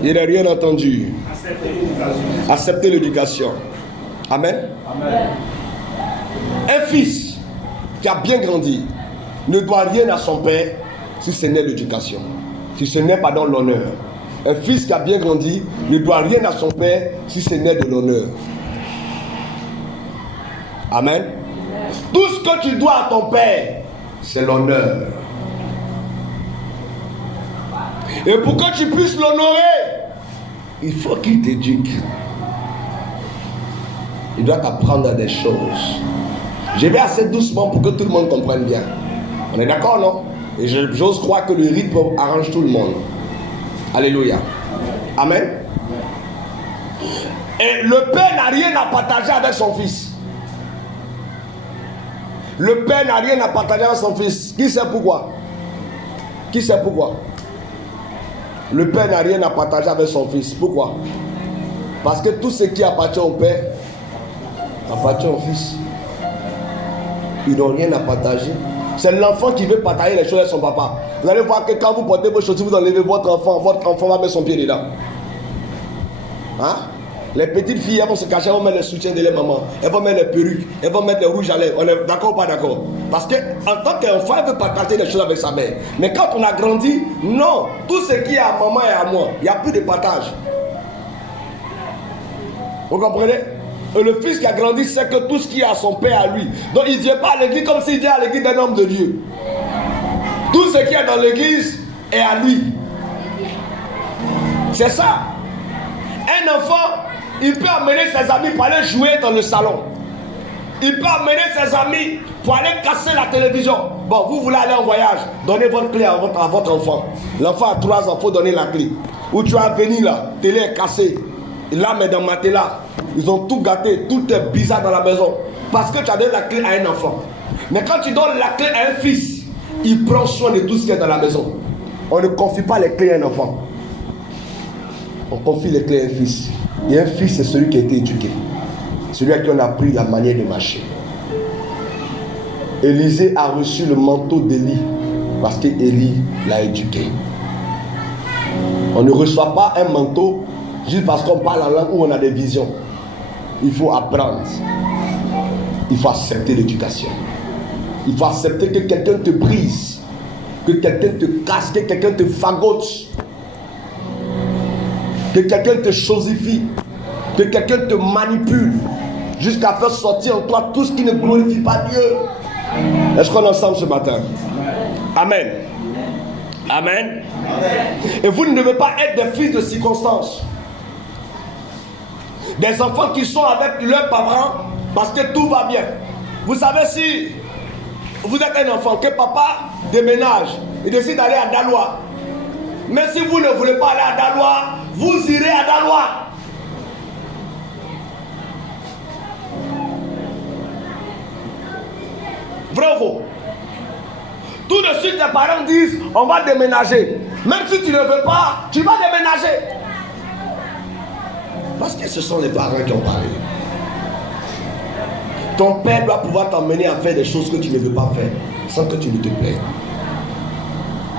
Il n'a rien entendu. Accepter l'éducation. Amen. Amen. Un fils qui a bien grandi ne doit rien à son père si ce n'est l'éducation. Si ce n'est pas dans l'honneur. Un fils qui a bien grandi ne doit rien à son père si ce n'est de l'honneur. Amen. Tout ce que tu dois à ton père, c'est l'honneur. Et pour que tu puisses l'honorer, il faut qu'il t'éduque. Il doit t'apprendre des choses. Je vais assez doucement pour que tout le monde comprenne bien. On est d'accord, non? Et j'ose croire que le rythme arrange tout le monde. Alléluia. Amen. Et le père n'a rien à partager avec son fils. Le père n'a rien à partager avec son fils. Qui sait pourquoi? Qui sait pourquoi? Le père n'a rien à partager avec son fils. Pourquoi? Parce que tout ce qui appartient au père appartient au fils. Ils n'ont rien à partager. C'est l'enfant qui veut partager les choses avec son papa. Vous allez voir que quand vous portez vos chaussures, vous enlevez votre enfant va mettre son pied dedans. Hein? Les petites filles, elles vont se cacher, elles vont mettre le soutien de leur maman. Elles vont mettre les perruques, elles vont mettre les rouges à lèvres. On est d'accord ou pas d'accord? Parce qu'en tant qu'enfant, elle veut partager les choses avec sa mère. Mais quand on a grandi, non. Tout ce qui est à maman et à moi, il n'y a plus de partage. Vous comprenez? Et le fils qui a grandi sait que tout ce qui est à son père à lui. Donc il ne vient pas à l'église comme s'il vient à l'église d'un homme de Dieu. Tout ce qui est dans l'église est à lui. C'est ça. Un enfant, il peut amener ses amis pour aller jouer dans le salon. Il peut amener ses amis pour aller casser la télévision. Bon, vous voulez aller en voyage, donnez votre clé à votre enfant. L'enfant a 3 ans, il faut donner la clé. Ou tu vas venir là, télé est cassée. L'âme est dans ma télé. Ils ont tout gâté, tout est bizarre dans la maison. Parce que tu as donné la clé à un enfant. Mais quand tu donnes la clé à un fils, il prend soin de tout ce qui est dans la maison. On ne confie pas les clés à un enfant. On confie les clés à un fils. Et un fils, c'est celui qui a été éduqué. Celui à qui on a appris la manière de marcher. Élisée a reçu le manteau d'Élie parce qu'Élie l'a éduqué. On ne reçoit pas un manteau juste parce qu'on parle en langue ou on a des visions. Il faut apprendre. Il faut accepter l'éducation. Il faut accepter que quelqu'un te brise, que quelqu'un te casse, que quelqu'un te fagote, que quelqu'un te chosifie, que quelqu'un te manipule jusqu'à faire sortir en toi tout ce qui ne glorifie pas Dieu. Est-ce qu'on est ensemble ce matin? Amen. Amen. Et vous ne devez pas être des fils de circonstance. Des enfants qui sont avec leurs parents parce que tout va bien. Vous savez, si vous êtes un enfant, que papa déménage et décide d'aller à Daloa. Mais si vous ne voulez pas aller à Daloa, vous irez à Daloa. Bravo. Tout de suite, tes parents disent, on va déménager. Même si tu ne veux pas, tu vas déménager. Parce que ce sont les parents qui ont parlé. Ton père doit pouvoir t'emmener à faire des choses que tu ne veux pas faire, sans que tu ne te plaies.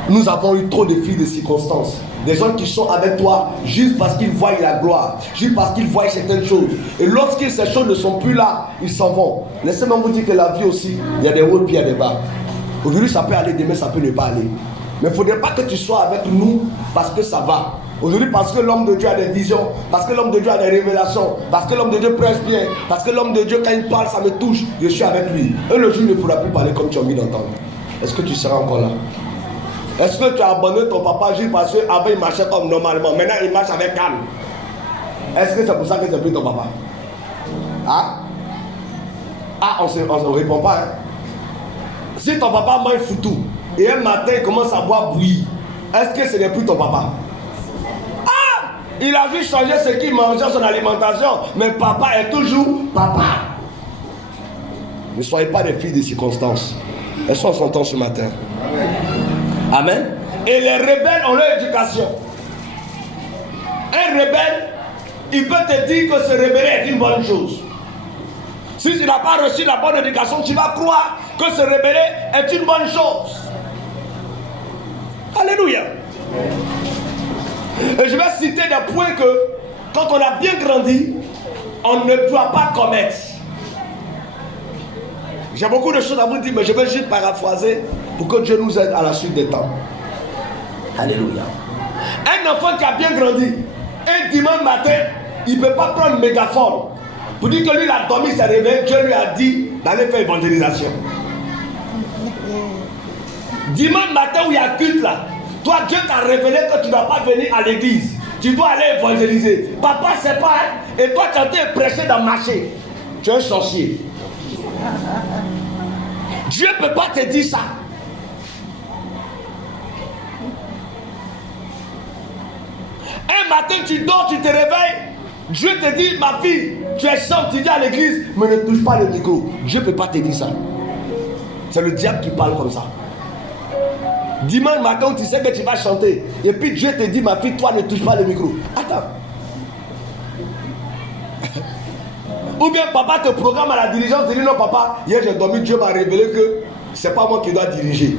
Nous avons eu trop de filles de circonstances. Des gens qui sont avec toi juste parce qu'ils voient la gloire, juste parce qu'ils voient certaines choses. Et lorsque ces choses ne sont plus là, ils s'en vont. Laissez-moi vous dire que la vie aussi, il y a des hauts puis il y a des bas. Aujourd'hui ça peut aller, demain ça peut ne pas aller. Mais il ne faudrait pas que tu sois avec nous parce que ça va. Aujourd'hui parce que l'homme de Dieu a des visions, parce que l'homme de Dieu a des révélations, parce que l'homme de Dieu prêche bien, parce que l'homme de Dieu quand il parle ça me touche, je suis avec lui. Et le jour il ne pourra plus parler comme tu as envie d'entendre. Est-ce que tu seras encore là? Est-ce que tu as abandonné ton papa juste parce qu'avant il marchait comme normalement, maintenant il marche avec calme? Est-ce que c'est pour ça que c'est plus ton papa? Hein? Ah, on ne répond pas. Hein? Si ton papa mange foutou et un matin il commence à boire bouillie, est-ce que ce n'est plus ton papa? Ah! Il a juste changé ce qu'il mangeait, son alimentation, mais papa est toujours papa. Ne soyez pas des filles de circonstances. Est-ce qu'on s'entend ce matin? Amen. Et les rebelles ont leur éducation. Un rebelle, il peut te dire que se rebeller est une bonne chose. Si tu n'as pas reçu la bonne éducation, tu vas croire que se rebeller est une bonne chose. Alléluia. Et je vais citer des points que, quand on a bien grandi, on ne doit pas commettre. J'ai beaucoup de choses à vous dire, mais je vais juste paraphraser pour que Dieu nous aide à la suite des temps. Alléluia. Un enfant qui a bien grandi, un dimanche matin, il ne peut pas prendre le mégaphone pour dire que lui, il a dormi, il s'est réveillé, Dieu lui a dit d'aller faire évangélisation. Dimanche matin où il y a culte là, toi, Dieu t'a révélé que tu ne dois pas venir à l'église. Tu dois aller évangéliser. Papa, c'est pas, hein? Et toi, tu as été pressé d'en marcher. Tu es un sorcier. Dieu ne peut pas te dire ça. Un matin, tu dors, tu te réveilles. Dieu te dit, ma fille, tu es chante, tu dis à l'église, mais ne touche pas le micro. Dieu ne peut pas te dire ça. C'est le diable qui parle comme ça. Dimanche matin, tu sais que tu vas chanter. Et puis Dieu te dit, ma fille, toi ne touche pas le micro. Attends. Ou bien papa te programme à la dirigeance, tu dis non papa, hier j'ai dormi, Dieu m'a révélé que c'est pas moi qui dois diriger.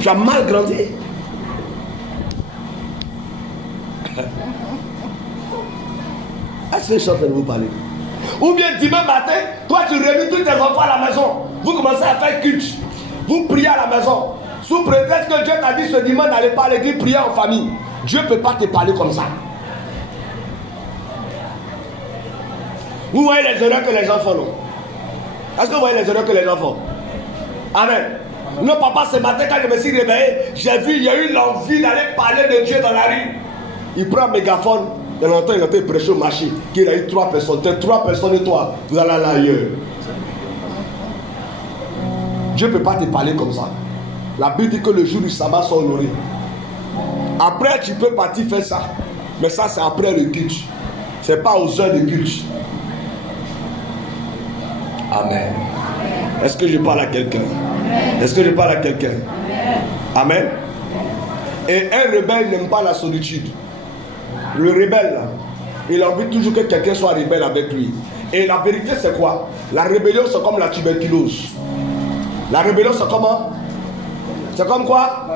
Tu as mal grandi. Est-ce que je suis en train de vous parler? Ou bien dimanche matin, toi tu réunis tous tes enfants à la maison. Vous commencez à faire culte. Vous priez à la maison. Sous prétexte que Dieu t'a dit ce dimanche n'allez pas à l'église, prier en famille. Dieu ne peut pas te parler comme ça. Vous voyez les erreurs que les gens font, non? Est-ce que vous voyez les erreurs que les gens font? Amen. Non, papa, ce matin, quand je me suis réveillé, j'ai vu, il y a eu l'envie d'aller parler de Dieu dans la rue. Il prend un mégaphone, il entend prêcher au marché, qu'il a eu 3 personnes. T'es 3 personnes et toi, vous allez là ailleurs. Dieu ne peut pas te parler comme ça. La Bible dit que le jour du sabbat soit honoré. Après, tu peux partir faire ça. Mais ça, c'est après le culte. Ce n'est pas aux heures de culte. Amen. Est-ce que je parle à quelqu'un? Est-ce que je parle à quelqu'un? Amen. Et un rebelle n'aime pas la solitude. Le rebelle, là, il a envie toujours que quelqu'un soit rebelle avec lui. Et la vérité, c'est quoi? La rébellion, c'est comme la tuberculose. La rébellion, c'est comment? C'est comme quoi?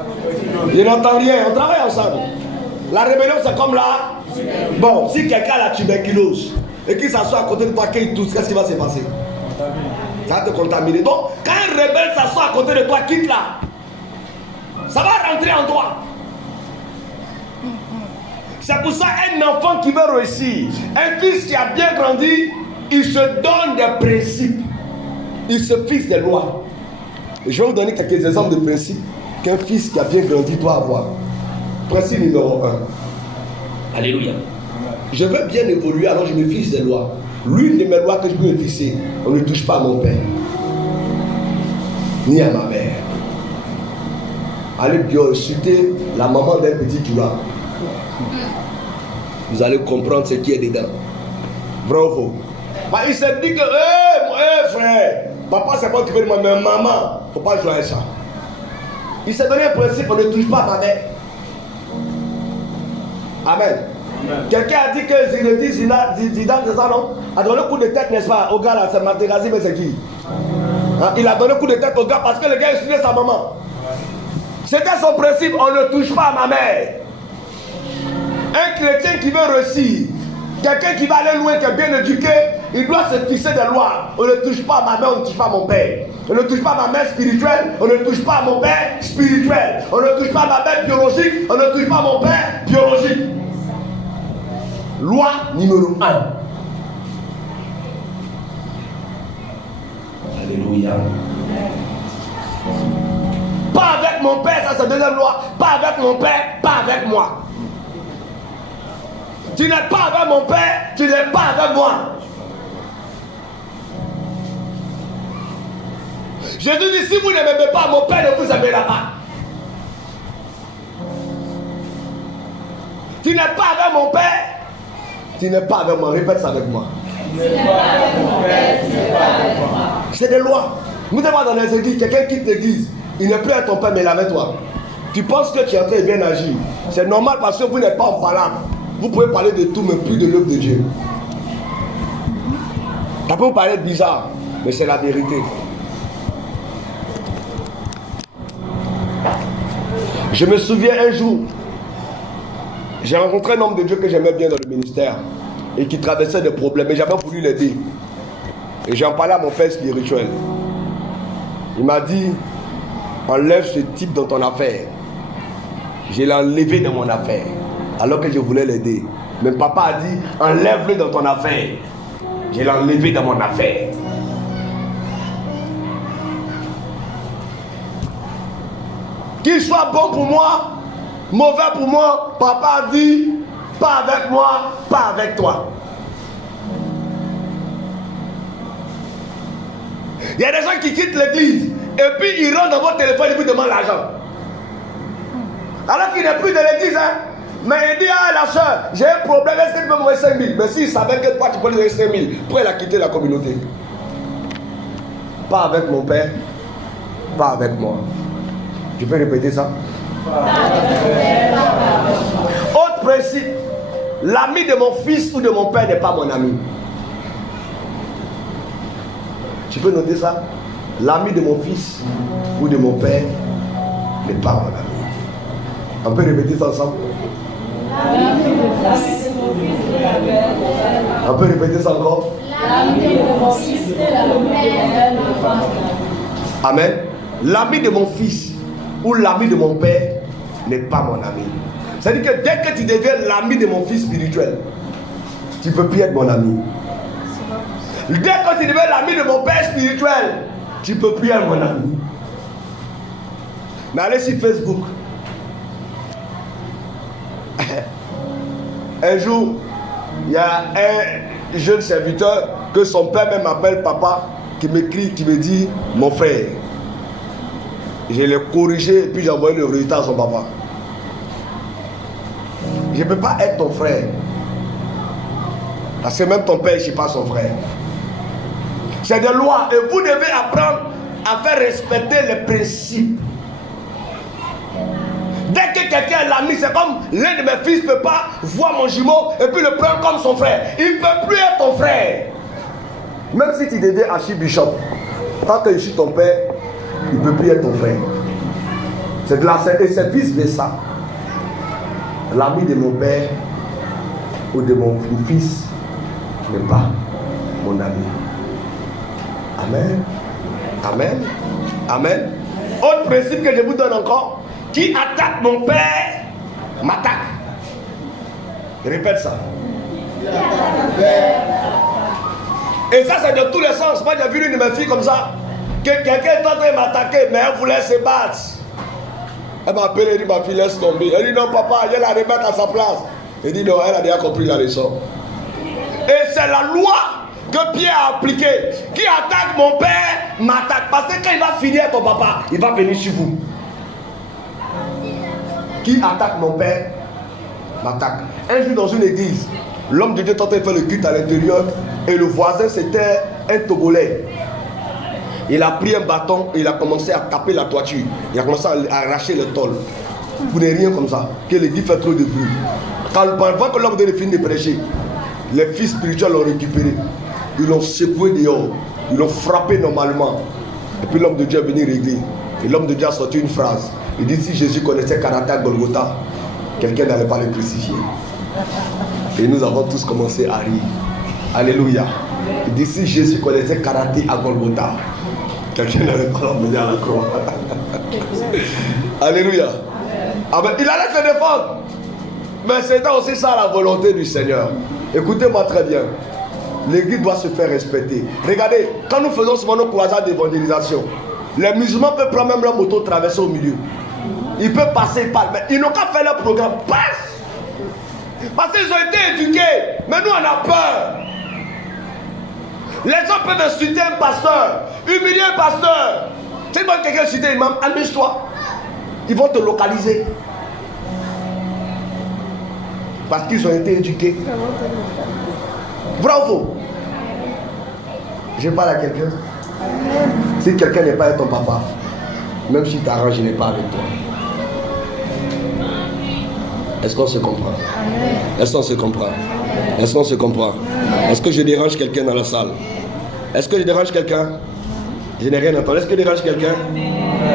Je n'entends rien, on travaille ensemble. La rébellion, c'est comme là. Bon, si quelqu'un a la tuberculose et qu'il s'assoit à côté de toi, qu'il tousse, qu'est-ce qui va se passer? Ça va te contaminer. Donc, quand un rebelle s'assoit à côté de toi, quitte là. Ça va rentrer en toi. C'est pour ça un enfant qui veut réussir, un fils qui a bien grandi, il se donne des principes. Il se fixe des lois. Et je vais vous donner quelques exemples de principes qu'un fils qui a bien grandi doit avoir. Principe numéro 1. Alléluia. Je veux bien évoluer, alors je me fixe des lois. L'une de mes lois que je peux me fixer, on ne touche pas à mon père, ni à ma mère. Allez bien insulter la maman d'un petit Toura. Vous allez comprendre ce qui est dedans. Vrai ou faux? Bah, il s'est dit que, frère, papa c'est pas occupé de moi, mais maman, faut pas jouer à ça. Il s'est donné un principe, on ne touche pas à ma mère. Amen. Quelqu'un a dit que Zidane, c'est ça, non? A donné un coup de tête, n'est-ce pas? Au gars là, c'est Materazzi, mais c'est qui? Hein? Il a donné un coup de tête au gars parce que le gars insultait sa maman. C'était son principe, on ne touche pas à ma mère. Un chrétien qui veut réussir, quelqu'un qui va aller loin, qui est bien éduqué, il doit se fixer des lois. On ne touche pas à ma mère, on ne touche pas à mon père. On ne touche pas à ma mère spirituelle, on ne touche pas à mon père spirituel. On ne touche pas à ma mère biologique, on ne touche pas à mon père biologique. Loi numéro 1. Alléluia. Pas avec mon père, ça c'est deuxième loi. Pas avec mon père, pas avec moi. Tu n'es pas avec mon père, tu n'es pas avec moi. Jésus dit, si vous ne m'aimez pas, mon père ne vous aimera pas. Tu n'es pas avec mon père, tu n'es pas avec moi. Répète ça avec moi. C'est des lois. Nous devons dans les églises, quelqu'un quitte l'église, il n'est plus avec ton père, mais il est avec toi. Tu penses que tu es en train de bien agir. C'est normal parce que vous n'êtes pas en parlant. Vous pouvez parler de tout, mais plus de l'œuvre de Dieu. Ça peut vous paraître bizarre, mais c'est la vérité. Je me souviens un jour, j'ai rencontré un homme de Dieu que j'aimais bien dans le ministère et qui traversait des problèmes, et j'avais voulu l'aider. Et j'en parlais à mon père spirituel. Il m'a dit, enlève ce type dans ton affaire. Je l'ai enlevé dans mon affaire, alors que je voulais l'aider. Mais papa a dit, enlève-le dans ton affaire. Je l'ai enlevé dans mon affaire. Qu'il soit bon pour moi, mauvais pour moi, papa a dit, pas avec moi, pas avec toi. Il y a des gens qui quittent l'église et puis ils rentrent dans votre téléphone et vous demandent l'argent. Alors qu'il n'est plus de l'église, hein. Mais il dit, ah la soeur, j'ai un problème, est-ce que tu peux me donner 5 000? Mais s'il savait que toi tu peux lui donner 5 000, pourquoi il a quitté la communauté? Pas avec mon père, pas avec moi. Tu peux répéter ça? Autre principe, l'ami de mon fils ou de mon père n'est pas mon ami. Tu peux noter ça? L'ami de mon fils ou de mon père n'est pas mon ami. On peut répéter ça ensemble? On peut répéter ça encore? Amen. L'ami de mon fils ou l'ami de mon père n'est pas mon ami. C'est-à-dire que dès que tu deviens l'ami de mon fils spirituel, tu ne peux plus être mon ami. Dès que tu deviens l'ami de mon père spirituel, tu ne peux plus être mon ami. Mais allez sur Facebook. Un jour, il y a un jeune serviteur que son père même appelle papa, qui m'écrit, qui me dit mon frère. Je l'ai corrigé et puis j'ai envoyé le résultat à son papa. Je ne peux pas être ton frère. Parce que même ton père, je ne suis pas son frère. C'est des lois et vous devez apprendre à faire respecter les principes. Dès que quelqu'un est l'ami, c'est comme l'un de mes fils ne peut pas voir mon jumeau et puis le prendre comme son frère. Il ne peut plus être ton frère. Même si tu deviens archibishop, tant que je suis ton père, il ne peut plus être ton frère. C'est de la et c'est vice-versa. L'ami de mon père ou de mon fils n'est pas mon ami. Amen. Amen. Amen. Autre principe que je vous donne encore. Qui attaque mon père m'attaque. Répète ça. Et ça, c'est de tous les sens. Moi, j'ai vu une de mes filles comme ça. Que quelqu'un est en train de m'attaquer, mais elle voulait se battre. Elle m'a appelé, elle dit, ma fille, laisse tomber. Elle dit, non, papa, je vais la remettre à sa place. Elle dit, non, elle a déjà compris la leçon. Et c'est la loi que Pierre a appliquée. Qui attaque mon père m'attaque. Parce que quand il va finir ton papa, il va venir sur vous. Qui attaque mon père m'attaque. Un jour dans une église, l'homme de Dieu tentait de faire le culte à l'intérieur et le voisin c'était un Togolais. Il a pris un bâton et il a commencé à taper la toiture. Il a commencé à arracher le tôle. Vous n'avez rien comme ça. Que l'église fait trop de bruit. Quand que l'homme de Dieu finit de prêcher, les fils spirituels l'ont récupéré. Ils l'ont secoué dehors. Ils l'ont frappé normalement. Et puis l'homme de Dieu est venu régler. Et l'homme de Dieu a sorti une phrase. Il dit si Jésus connaissait karaté à Golgotha, quelqu'un n'allait pas le crucifier. Et nous avons tous commencé à rire. Alléluia. Il dit si Jésus connaissait karaté à Golgotha, quelqu'un n'allait pas l'emmener à la croix. Alléluia. Amen. Il allait se défendre. Mais c'était aussi ça la volonté du Seigneur. Écoutez-moi très bien. L'église doit se faire respecter. Regardez, quand nous faisons souvent nos croisades d'évangélisation, les musulmans peuvent prendre même leur moto, traverser au milieu. Ils peuvent passer, ils parlent, mais ils n'ont qu'à faire leur programme. Passe! Parce qu'ils ont été éduqués. Mais nous, on a peur. Les gens peuvent insulter un pasteur, humilier un pasteur. Tu sais, quand quelqu'un insulter un imam, amuse-toi. Ils vont te localiser. Parce qu'ils ont été éduqués. Vrai ou faux? Je parle à quelqu'un. Si quelqu'un n'est pas avec ton papa, même si tu t'arranges, il n'est pas avec toi. Est-ce qu'on se comprend? Est-ce qu'on se comprend? Est-ce qu'on se comprend? Est-ce que je dérange quelqu'un dans la salle? Est-ce que je dérange quelqu'un? Je n'ai rien entendu. Est-ce que je dérange quelqu'un?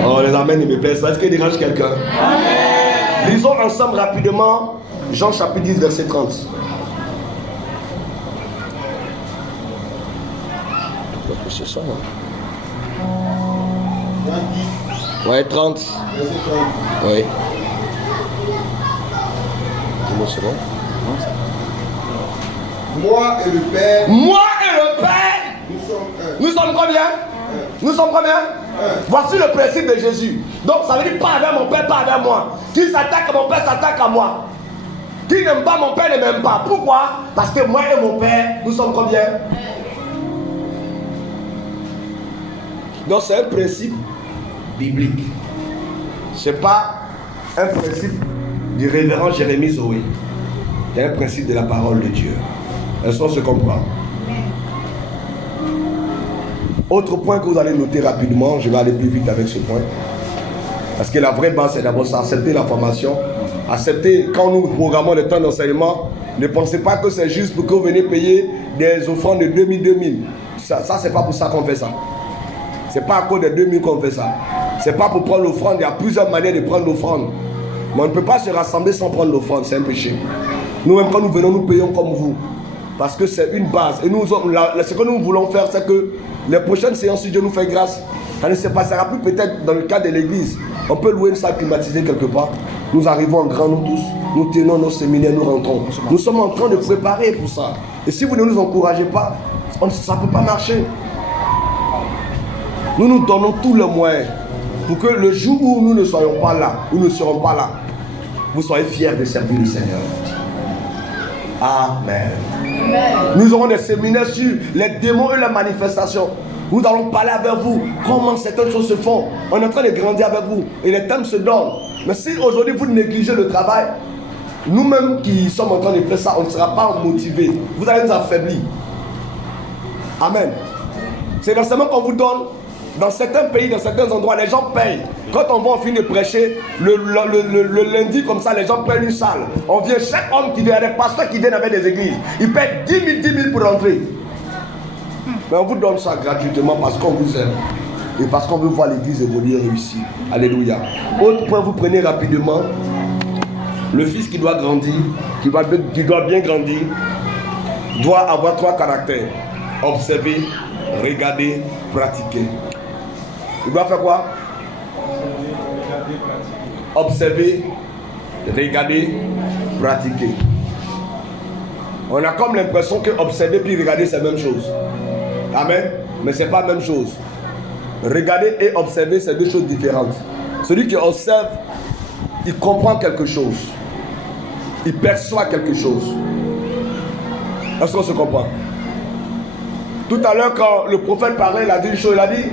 Oh, les amens, ils me plaisent. Est-ce que je dérange quelqu'un? Lisons ensemble rapidement Jean chapitre 10, verset 30. C'est ça, hein? Ouais, 30. Oui. C'est bon. Moi et le Père. Moi et le Père. Nous sommes combien? Nous sommes combien? Voici le principe de Jésus. Donc ça veut dire pas avec mon Père, pas avec moi. Qui s'attaque à mon Père s'attaque à moi. Qui n'aime pas mon Père ne m'aime pas. Pourquoi? Parce que moi et mon Père, nous sommes combien? Donc c'est un principe biblique. Ce n'est pas un principe du révérend Jérémie Zoé. C'est un principe de la parole de Dieu. Est-ce qu'on se comprend? Autre point que vous allez noter rapidement, je vais aller plus vite avec ce point. Parce que la vraie base, c'est d'abord ça, accepter la formation. Accepter, quand nous programmons le temps d'enseignement, ne pensez pas que c'est juste pour que vous venez payer des offrandes de 2000. Ça c'est pas pour ça qu'on fait ça. C'est pas à cause des 2000 qu'on fait ça. C'est pas pour prendre l'offrande. Il y a plusieurs manières de prendre l'offrande. Mais on ne peut pas se rassembler sans prendre l'offrande. C'est un péché. Nous-mêmes, quand nous venons, nous payons comme vous. Parce que c'est une base. Et nous, ce que nous voulons faire, c'est que les prochaines séances, si Dieu nous fait grâce, ça ne se passera plus peut-être dans le cadre de l'église. On peut louer une salle climatisée quelque part. Nous arrivons en grand, nous tous. Nous tenons nos séminaires, nous rentrons. Nous sommes en train de préparer pour ça. Et si vous ne nous encouragez pas, Ça ne peut pas marcher. Nous nous donnons tous les moyens pour que le jour où nous ne soyons pas là, nous ne serons pas là, vous soyez fiers de servir le Seigneur. Amen. Nous aurons des séminaires sur les démons et les manifestations. Nous allons parler avec vous comment certaines choses se font. On est en train de grandir avec vous et les thèmes se donnent. Mais si aujourd'hui vous négligez le travail, nous-mêmes qui sommes en train de faire ça, on ne sera pas motivés. Vous allez nous affaiblir. Amen. C'est l'enseignement qu'on vous donne. Dans certains pays, dans certains endroits, les gens payent. Quand on va en finir de prêcher, le lundi comme ça, les gens payent une salle. On vient, chaque homme qui vient, des pasteurs qui viennent avec des églises, ils payent 10 000 pour rentrer. Mais on vous donne ça gratuitement parce qu'on vous aime. Et parce qu'on veut voir l'église évoluer et réussir. Alléluia. Autre point, vous prenez rapidement. Le fils qui doit grandir, qui doit bien grandir, doit avoir 3 caractères. Observer, regarder, pratiquer. Il doit faire quoi? Observer, regarder, pratiquer. On a comme l'impression que observer puis regarder c'est la même chose. Amen. Mais ce n'est pas la même chose. Regarder et observer, c'est 2 choses différentes. Celui qui observe, il comprend quelque chose. Il perçoit quelque chose. Est-ce qu'on se comprend? Tout à l'heure, quand le prophète parlait, il a dit une chose. Il a dit,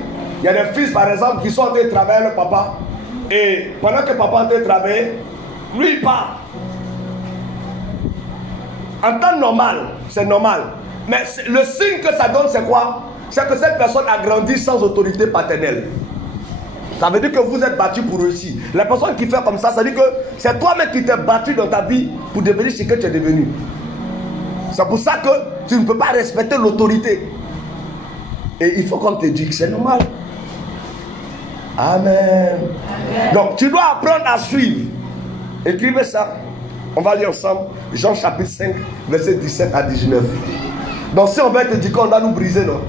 il y a des fils, par exemple, qui sont en train de travailler avec papa. Et pendant que papa est en train de travailler, lui, il part. En temps normal, c'est normal. Mais le signe que ça donne, c'est quoi? C'est que cette personne a grandi sans autorité paternelle. Ça veut dire que vous êtes battu pour réussir. La personne qui fait comme ça veut dire que c'est toi-même qui t'es battu dans ta vie pour devenir ce que tu es devenu. C'est pour ça que tu ne peux pas respecter l'autorité. Et il faut qu'on te dise que c'est normal. Amen. Donc tu dois apprendre à suivre. Écrivez ça. On va lire ensemble Jean chapitre 5, verset 17 à 19. Donc si on va te dire qu'on doit nous briser, non?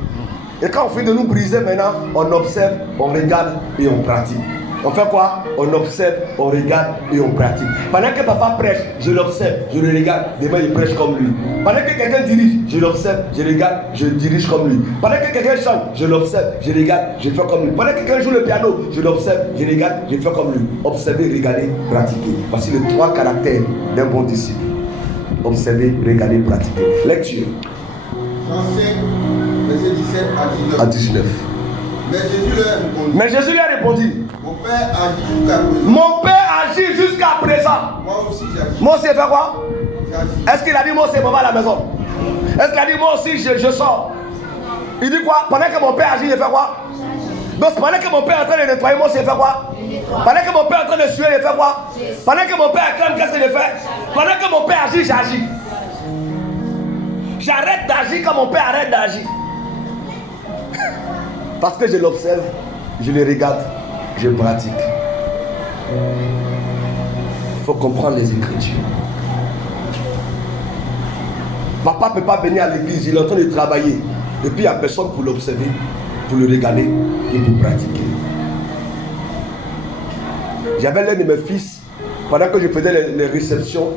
Et quand on finit de nous briser maintenant, on observe, on regarde et on pratique. On fait quoi? On observe, on regarde et on pratique. Pendant que papa prêche, je l'observe, je le regarde, demain il prêche comme lui. Pendant que quelqu'un dirige, je l'observe, je regarde, je dirige comme lui. Pendant que quelqu'un chante, je l'observe, je regarde, je fais comme lui. Pendant que quelqu'un joue le piano, je l'observe, je regarde, je fais comme lui. Observer, regarder, pratiquer. Voici les 3 caractères d'un bon disciple. Observer, regarder, pratiquer. Lecture. Jean 5, verset 17 à 19. Mais Jésus leur a répondu. Mon père agit jusqu'à présent. Mon père agit jusqu'à présent. Moi aussi j'agis. Moi aussi, il fait quoi? J'agis. Est-ce qu'il a dit moi aussi, maman à la maison? Est-ce qu'il a dit moi aussi, je sors? Il dit quoi? Pendant que mon père agit, il fait quoi? Donc pendant que mon père est en train de nettoyer, moi aussi, il fait quoi? Pendant que mon père est en train de suer, il fait quoi? Pendant que mon père acclame, qu'est-ce qu'il fait? Pendant que mon père agit, j'agis. J'arrête d'agir quand mon père arrête d'agir. Parce que je l'observe, je le regarde, je pratique. Il faut comprendre les Écritures. Papa ne peut pas venir à l'église, il est en train de travailler. Et puis il n'y a personne pour l'observer, pour le regarder et pour pratiquer. J'avais l'un de mes fils, pendant que je faisais les réceptions,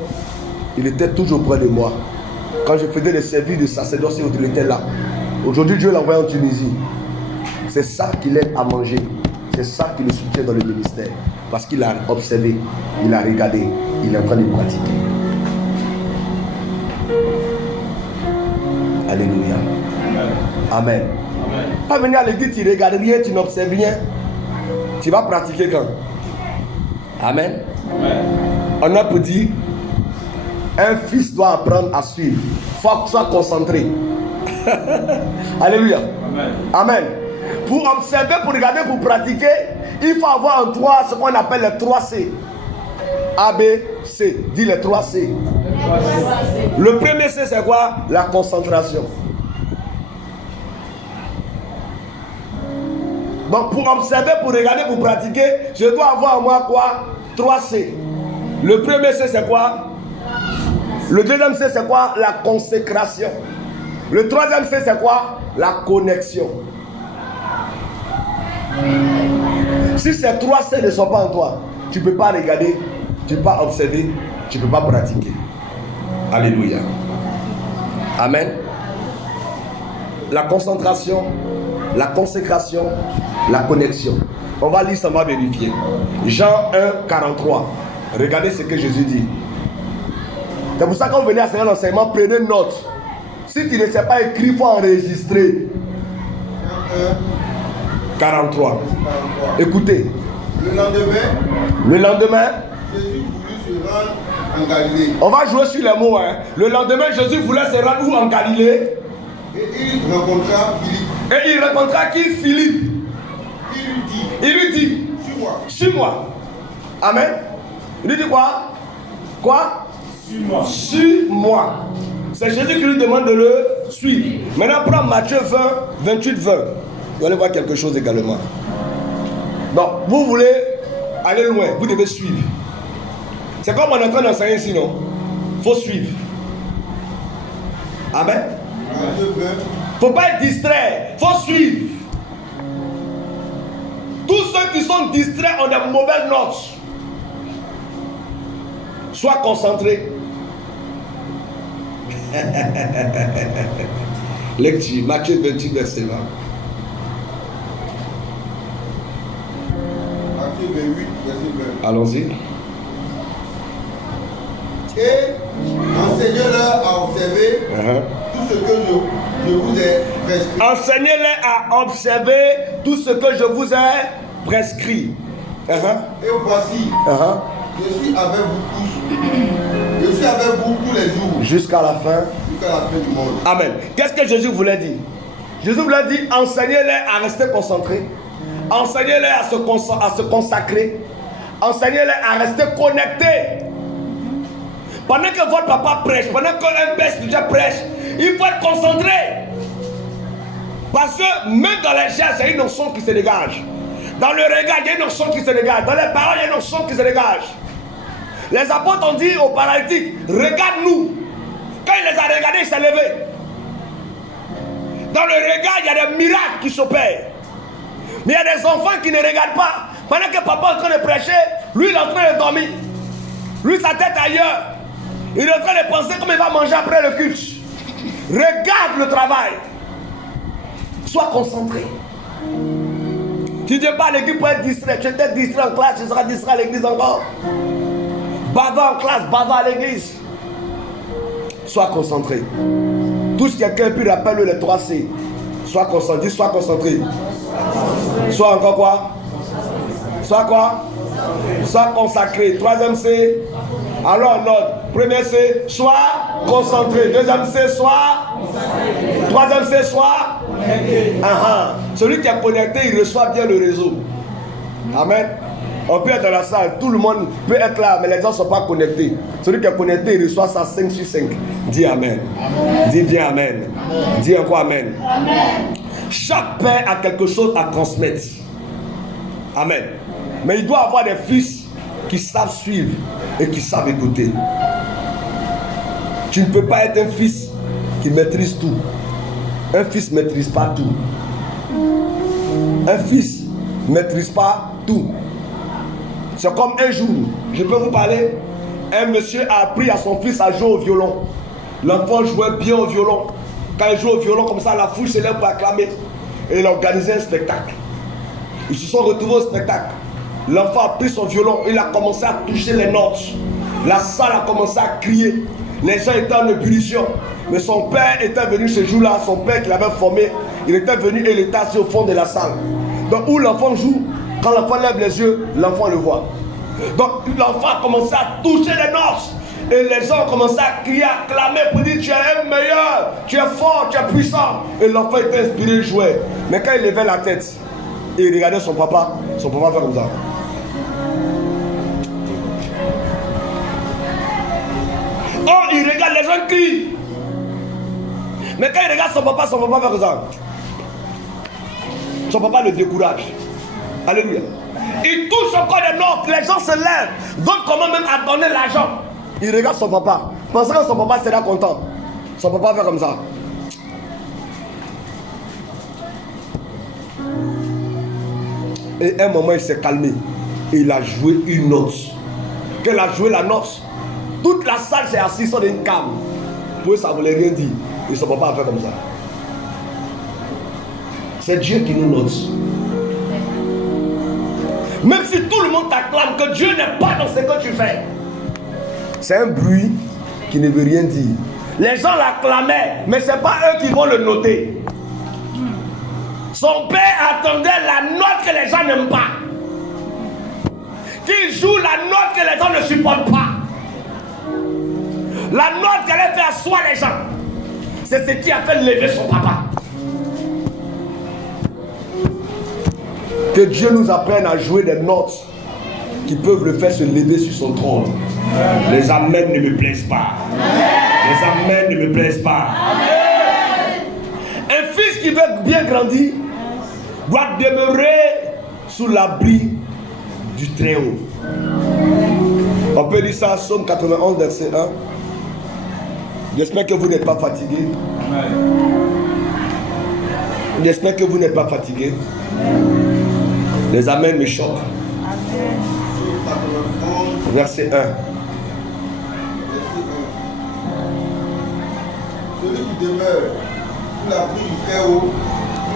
il était toujours près de moi. Quand je faisais les services de sacerdoce, il était là. Aujourd'hui, Dieu l'a envoyé en Tunisie. C'est ça qui l'aide à manger. C'est ça qui le soutient dans le ministère. Parce qu'il a observé, il a regardé, il est en train de pratiquer. Alléluia. Amen. Pas venir à l'église, tu ne regardes rien, tu n'observes rien. Tu vas pratiquer quand? Amen. On a pour dire, un fils doit apprendre à suivre. Il faut que tu sois concentré. Alléluia. Amen. Pour observer, pour regarder, pour pratiquer, il faut avoir en 3 ce qu'on appelle les 3 C. A, B, C. Dis les 3 C. Le premier C, c'est quoi? La concentration. Donc pour observer, pour regarder, pour pratiquer, je dois avoir en moi quoi? 3 C. Le premier C, c'est quoi? Le deuxième C, c'est quoi? La consécration. Le troisième C, c'est quoi? La connexion. Si ces 3 C ne sont pas en toi, tu ne peux pas regarder, tu ne peux pas observer, tu ne peux pas pratiquer. Alléluia. Amen. la concentration, la consécration, la connexion. On va lire, ça va vérifier. Jean 1, 43. Regardez ce que Jésus dit. C'est pour ça que quand vous venez à ce l'enseignement, prenez note. Si tu ne sais pas écrire, il faut enregistrer. 43. Écoutez. Le lendemain, Jésus voulut se rendre en Galilée. On va jouer sur les mots. Hein. Le lendemain, Jésus voulait se rendre où? En Galilée. Et il rencontra Philippe. Et il rencontra qui? Philippe. Il lui dit, Suis-moi. suis-moi. Amen. Il lui dit quoi? Quoi? Suis-moi. Suis-moi. C'est Jésus qui lui demande de le suivre. Maintenant, prends Matthieu 20, 28, 20. Vous allez voir quelque chose également. Donc, vous voulez aller loin, vous devez suivre. C'est comme on est en train d'enseigner ici, non? Il faut suivre. Amen. Il ne faut pas être distrait, il faut suivre. Tous ceux qui sont distraits ont de mauvaises notes. Sois concentré. Lecture, Matthieu 28, verset 20. Matthieu 28, verset 20. Allons-y. Et enseignez-leur à observer tout ce que je vous ai prescrit. Enseignez-les à observer tout ce que je vous ai prescrit. Et voici, je suis avec vous tous. Je suis avec vous tous les jours. Jusqu'à la fin. Jusqu'à la fin du monde. Amen. Qu'est-ce que Jésus voulait dire? Jésus voulait dire, enseignez-les à rester concentrés. Enseignez-les à se consacrer. Enseignez-les à rester connectés. Pendant que votre papa prêche, pendant qu'un père spirituel prêche, il faut être concentré. Parce que même dans les gestes, il y a une notion qui se dégage. Dans le regard, il y a une notion qui se dégage. Dans les paroles, il y a une notion qui se dégage. Les apôtres ont dit aux paralytiques, regarde-nous. Quand il les a regardés, il s'est levé. Dans le regard, il y a des miracles qui s'opèrent. Mais il y a des enfants qui ne regardent pas. Pendant que papa est en train de prêcher, lui il est en train de dormir. Lui sa tête ailleurs. Il est en train de penser comment il va manger après le culte. Regarde le travail. Sois concentré. Tu ne viens pas à l'église pour être distrait. Tu étais distrait en classe, tu seras distrait à l'église encore. Bavard en classe, bavard à l'église. Sois concentré. Tous quelqu'un puis rappelle les 3 C. Sois concentré. Sois concentré. Sois encore quoi? Sois quoi? Sois consacré. 3e C. Alors en ordre. 1er C. Sois concentré. 2e C. Sois. 3e C. Sois. Celui qui est connecté, il reçoit bien le réseau. Amen. On peut être dans la salle, tout le monde peut être là, mais les gens ne sont pas connectés. Celui qui est connecté, il reçoit ça 5 sur 5. Dis Amen. Dis bien Amen. Dis encore Amen. Chaque père a quelque chose à transmettre. Amen. Mais il doit avoir des fils qui savent suivre et qui savent écouter. Tu ne peux pas être un fils qui maîtrise tout. Un fils ne maîtrise pas tout. Un fils ne maîtrise pas tout. C'est comme un jour, je peux vous parler, un monsieur a appris à son fils à jouer au violon. L'enfant jouait bien au violon. Quand il joue au violon comme ça, la foule se lève pour acclamer. Et il a organisé un spectacle. Ils se sont retrouvés au spectacle. L'enfant a pris son violon, il a commencé à toucher les notes. La salle a commencé à crier. Les gens étaient en ébullition. Mais son père était venu ce jour-là, son père qui l'avait formé, il était venu et il était assis au fond de la salle. Donc où l'enfant joue, quand l'enfant lève les yeux, l'enfant le voit. Donc l'enfant a commencé à toucher les notes. Et les gens ont commencé à crier, à clamer pour dire tu es un meilleur, tu es fort, tu es puissant. Et l'enfant était inspiré, il jouait. Mais quand il levait la tête et il regardait son papa fait comme ça. Oh, il regarde, les gens crient. Mais quand il regarde son papa fait comme ça. Son papa le décourage. Alléluia. Il touche encore des notes, les gens se lèvent. D'autres commencent même à donner l'argent. Il regarde son papa, pensant que son papa sera content. Son papa fait comme ça. Et à un moment, il s'est calmé. Et il a joué une note. Quand il a joué la note, toute la salle s'est assise sur une came. Pour eux, ça ne voulait rien dire. Et son papa a fait comme ça. C'est Dieu qui nous note. Même si tout le monde t'acclame que Dieu n'est pas dans ce que tu fais, c'est un bruit qui ne veut rien dire. Les gens l'acclamaient, mais ce n'est pas eux qui vont le noter. Son père attendait la note que les gens n'aiment pas. Qu'il joue la note que les gens ne supportent pas. La note qui allait faire asseoir les gens. C'est ce qui a fait lever son papa. Que Dieu nous apprenne à jouer des notes qui peuvent le faire se lever sur son trône. Les amens ne me plaisent pas. Les amens ne me plaisent pas. Un fils qui veut bien grandir doit demeurer sous l'abri du Très-Haut. On peut lire ça, Psaume 91, verset 1. J'espère que vous n'êtes pas fatigué. J'espère que vous n'êtes pas fatigué. Les amens me choquent. Verset 1. Celui qui demeure sous l'abri du Très-Haut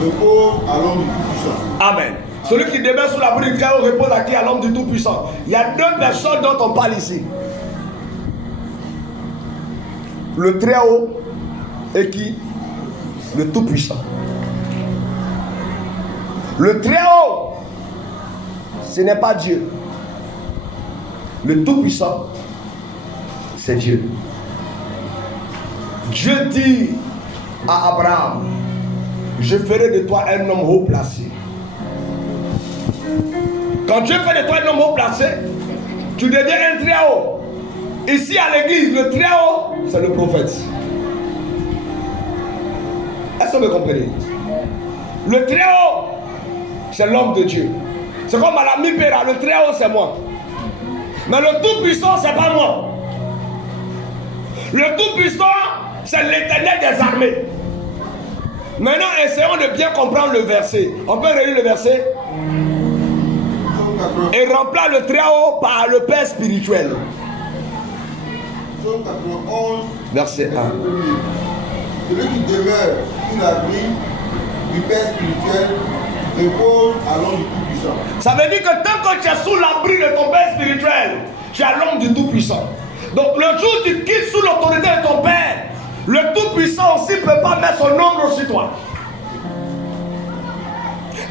repose à l'ombre du Tout-Puissant. Amen. Celui qui demeure sous l'abri du Très-Haut repose à qui? À l'homme du Tout-Puissant. Il y a deux personnes dont on parle ici. Le Très-Haut et qui? Le Tout-Puissant. Le Très-Haut, ce n'est pas Dieu. Le Tout-Puissant, c'est Dieu. Dieu dit à Abraham, je ferai de toi un homme haut placé. Quand Dieu fait de toi un homme haut placé, tu deviens un Très-Haut. Ici à l'église, le Très-Haut, c'est le prophète. Est-ce que vous me comprenez? Le Très-Haut, c'est l'homme de Dieu. C'est comme à la mi-péra, le Très-Haut, c'est moi. Mais le Tout-Puissant, c'est pas moi. Le Tout-Puissant, c'est l'Éternel des armées. Maintenant, essayons de bien comprendre le verset. On peut relire le verset et remplacer le Très-Haut par le Père spirituel. Psaume 91, verset 1. Celui qui demeure sous l'abri du Père spirituel repose à l'ombre du Tout-Puissant. Ça veut dire que tant que tu es sous l'abri de ton Père spirituel, tu es à l'ombre du Tout-Puissant. Donc le jour où tu quittes sous l'autorité de ton Père, le Tout-Puissant aussi ne peut pas mettre son ombre sur toi.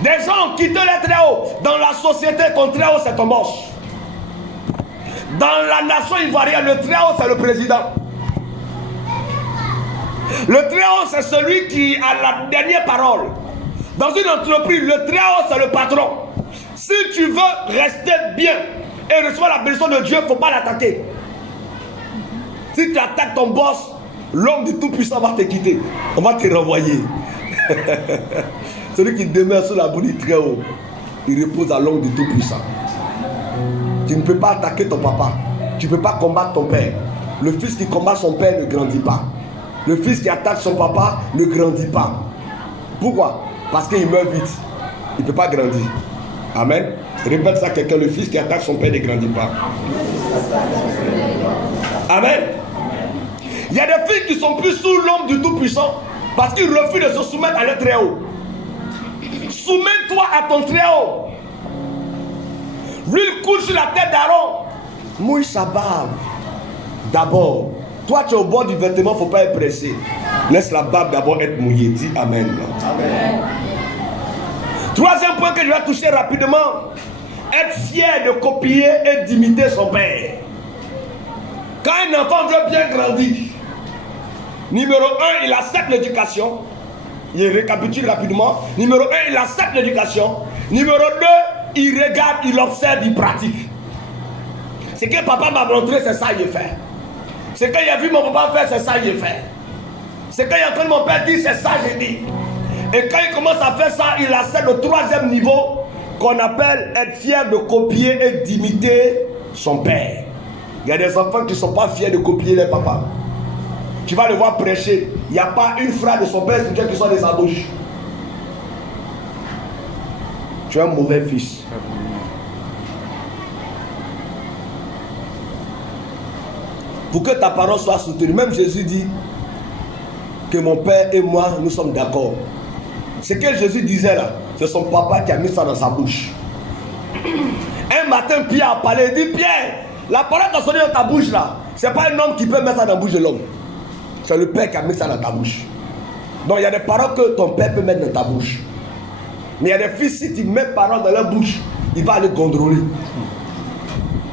Des gens ont quitté le Très-Haut. Dans la société, ton Très-Haut, c'est ton boss. Dans la nation ivoirienne, le Très-Haut, c'est le président. Le Très-Haut, c'est celui qui a la dernière parole. Dans une entreprise, le Très-Haut, c'est le patron. Si tu veux rester bien et recevoir la bénédiction de Dieu, il ne faut pas l'attaquer. Si tu attaques ton boss, l'homme du Tout-Puissant va te quitter. On va te renvoyer. Celui qui demeure sous l'abri du Très-Haut, il repose à l'ombre du Tout-Puissant. Tu ne peux pas attaquer ton papa. Tu ne peux pas combattre ton père. Le fils qui combat son père ne grandit pas. Le fils qui attaque son papa ne grandit pas. Pourquoi? Parce qu'il meurt vite. Il ne peut pas grandir. Amen. Répète ça à quelqu'un. Le fils qui attaque son père ne grandit pas. Amen. Il y a des filles qui sont plus sous l'ombre du Tout-Puissant parce qu'ils refusent de se soumettre à leur Très-Haut. Soumets-toi à ton Très-Haut. L'huile coule sur la tête d'Aaron. Mouille sa barbe. D'abord. Toi, tu es au bord du vêtement, il ne faut pas être pressé. Laisse la barbe d'abord être mouillée. Dis Amen. Amen. Troisième point que je vais toucher rapidement. Être fier de copier et d'imiter son père. Quand un enfant veut bien grandir, numéro 1, il accepte l'éducation. Il récapitule rapidement. Numéro 1, il accepte l'éducation. Numéro 2, il regarde, il observe, il pratique. Ce que papa m'a montré, c'est ça qu'il fait. Ce que j'ai vu mon papa faire, c'est ça qu'il fait. Ce que j'ai entendu mon père dire, c'est ça que j'ai dit. Et quand il commence à faire ça, il accepte le troisième niveau qu'on appelle être fier de copier et d'imiter son père. Il y a des enfants qui ne sont pas fiers de copier les papas. Tu vas le voir prêcher. Il n'y a pas une phrase de son père spirituel qui soit de sa bouche. Tu es un mauvais fils. Pour que ta parole soit soutenue, même Jésus dit que mon père et moi, nous sommes d'accord. Ce que Jésus disait là, c'est son papa qui a mis ça dans sa bouche. Un matin, Pierre a parlé, il dit Pierre, la parole qui a sonné dans ta bouche là, c'est pas un homme qui peut mettre ça dans la bouche de l'homme. C'est le Père qui a mis ça dans ta bouche. Donc il y a des paroles que ton Père peut mettre dans ta bouche. Mais il y a des fils, si tu mets paroles dans leur bouche, il va les contrôler.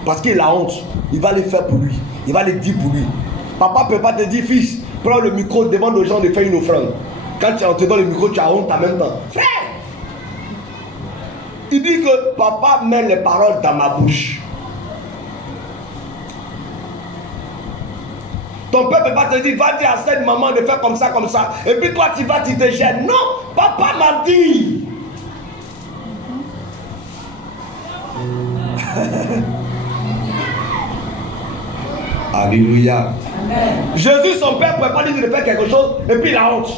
Parce qu'il a honte. Il va les faire pour lui. Il va les dire pour lui. Papa ne peut pas te dire, fils, prends le micro, demande aux gens de faire une offrande. Quand tu es entré dans le micro, tu as honte en même temps. Frère! Il dit que papa met les paroles dans ma bouche. Ton père ne peut pas te dire, va dire à cette maman de faire comme ça, comme ça. Et puis toi, tu vas, tu te gênes. Non, papa m'a dit. Alléluia. Amen. Jésus, son père, ne pouvait pas lui dire de faire quelque chose, et puis il a honte.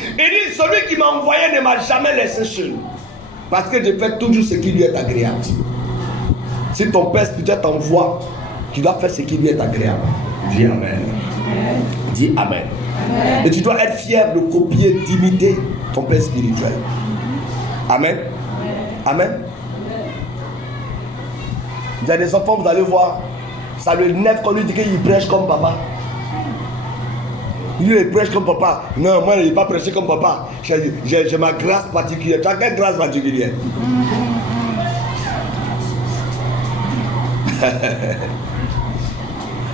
Il dit, celui qui m'a envoyé ne m'a jamais laissé seul. Parce que je fais toujours ce qui lui est agréable. Si ton père spirituel t'envoie, tu dois faire ce qui lui est agréable. Dis Amen. Amen. Dis Amen. Amen. Et tu dois être fier de copier, d'imiter ton père spirituel. Amen. Amen. Amen. Il y a des enfants, vous allez voir, ça le nerve quand lui dit qu'il prêche comme papa. Il prêche comme papa. Non, moi, je n'ai pas prêché comme papa. J'ai ma grâce particulière. Tu as quelle grâce particulière?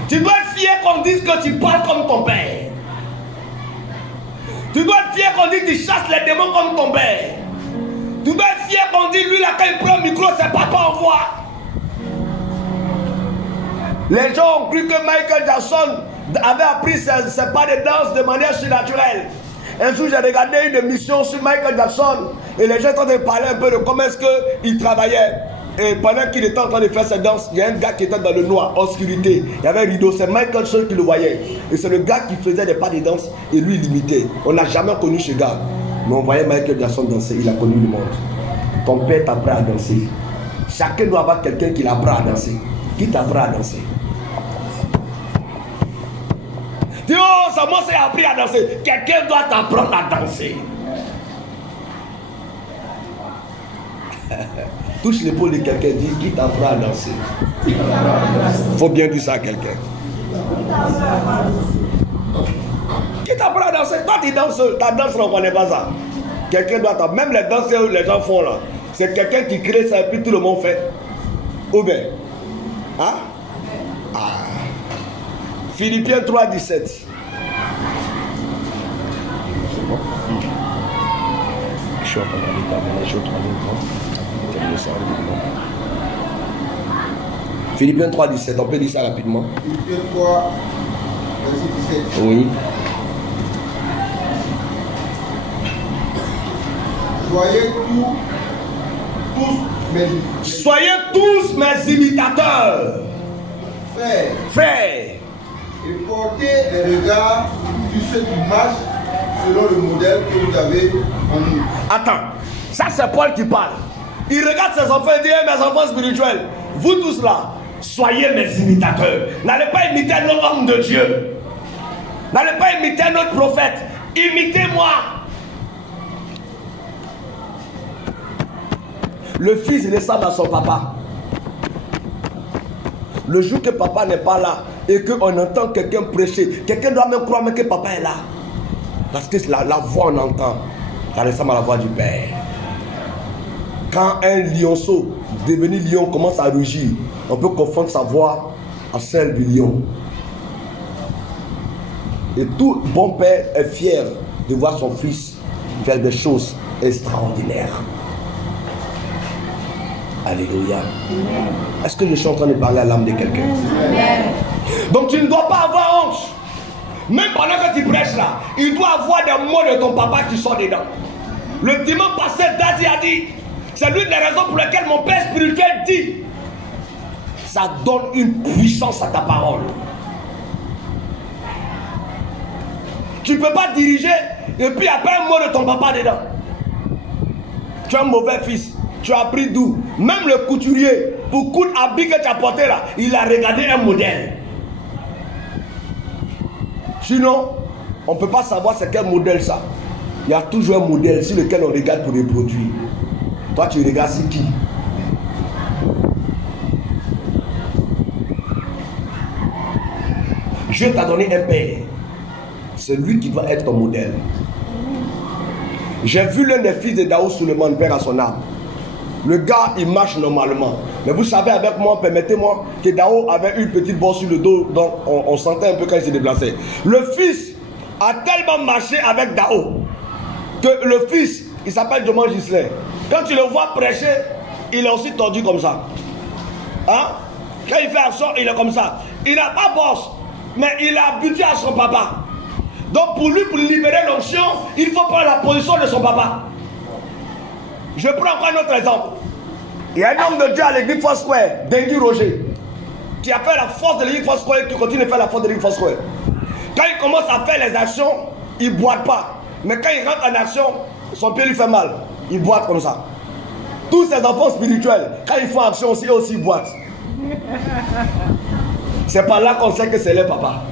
Tu dois être fier qu'on dise que tu parles comme ton père. Tu dois être fier qu'on dise que tu chasses les démons comme ton père. Tu dois être fier qu'on dise, lui là, quand il prend le micro, c'est papa en voix. Les gens ont cru que Michael Jackson avait appris ses pas de danse de manière surnaturelle. Un jour, j'ai regardé une émission sur Michael Jackson et les gens étaient en train de parler un peu de comment est-ce qu'il travaillait. Et pendant qu'il était en train de faire ses danses, il y a un gars qui était dans le noir, obscurité. Il y avait un rideau, c'est Michael seul qui le voyait. Et c'est le gars qui faisait des pas de danse et lui il imitait. On n'a jamais connu ce gars. Mais on voyait Michael Jackson danser, il a connu le monde. Ton père t'apprend à danser. Chacun doit avoir quelqu'un qui l'apprend à danser. Qui t'apprend à danser? Dis, oh, ça moi c'est appris à danser. Quelqu'un doit t'apprendre à danser. Touche l'épaule de quelqu'un, dis, qui t'apprend à danser? Faut bien dire ça à quelqu'un. Qui t'apprend à danser? Toi tu danses, ta danse on ne connaît pas ça. Quelqu'un doit t'apprendre. Même les danses que les gens font là, c'est quelqu'un qui crée ça et puis tout le monde fait. Ou bien, hein? Ah. Philippiens 3, 17. Je suis en train d'aller terminer, je suis au troisième point. Philippiens 3, 17, on peut dire ça rapidement. Philippiens 3, verset 17. Oui. Soyez tous mes imitateurs. Frères. Et portez les regards sur ceux qui marchent selon le modèle que vous avez en nous. Attends, ça c'est Paul qui parle. Il regarde ses enfants et dit, hey, mes enfants spirituels, vous tous là, soyez mes imitateurs. N'allez pas imiter un autre homme de Dieu. N'allez pas imiter un autre prophète. Imitez-moi. Le fils ressemble à son papa. Le jour que papa n'est pas là et qu'on entend quelqu'un prêcher, quelqu'un doit même croire que papa est là. Parce que la voix on entend, ça ressemble à la voix du Père. Quand un lionceau devenu lion commence à rugir, on peut confondre sa voix à celle du lion. Et tout bon père est fier de voir son fils faire des choses extraordinaires. Alléluia. Est-ce que je suis en train de parler à l'âme de quelqu'un? Donc tu ne dois pas avoir honte. Même pendant que tu prêches là, il doit avoir des mots de ton papa qui sont dedans. Le dimanche passé, Daddy a dit, c'est l'une des raisons pour lesquelles mon père spirituel dit, ça donne une puissance à ta parole. Tu ne peux pas diriger et puis après un mot de ton papa dedans. Tu es un mauvais fils. Tu as appris d'où? Même le couturier, pour coudre habit que tu as porté là, il a regardé un modèle. Sinon, on ne peut pas savoir c'est quel modèle ça. Il y a toujours un modèle sur lequel on regarde pour les produits. Toi, tu regardes c'est qui? Dieu t'a donné un père. C'est lui qui doit être ton modèle. J'ai vu l'un des fils de Daoud Suleiman, père à son âme. Le gars, il marche normalement. Mais vous savez, avec moi, permettez-moi, que Daoud avait une petite bosse sur le dos, donc on sentait un peu quand il se déplaçait. Le fils a tellement marché avec Daoud que le fils, il s'appelle Joman Gislain. Quand tu le vois prêcher, il est aussi tordu comme ça. Hein? Quand il fait action, il est comme ça. Il n'a pas bosse, mais il est habitué à son papa. Donc pour lui, pour libérer l'onction, il faut prendre la position de son papa. Je prends encore un autre exemple. Il y a un homme de Dieu à l'église Foursquare, Dengui Roger, qui a fait la force de l'église Foursquare et qui continue de faire la force de l'église Foursquare. Quand il commence à faire les actions, il ne boite pas. Mais quand il rentre en action, son pied lui fait mal. Il boite comme ça. Tous ses enfants spirituels, quand ils font action aussi, eux aussi ils boitent. C'est par là qu'on sait que c'est leur papa.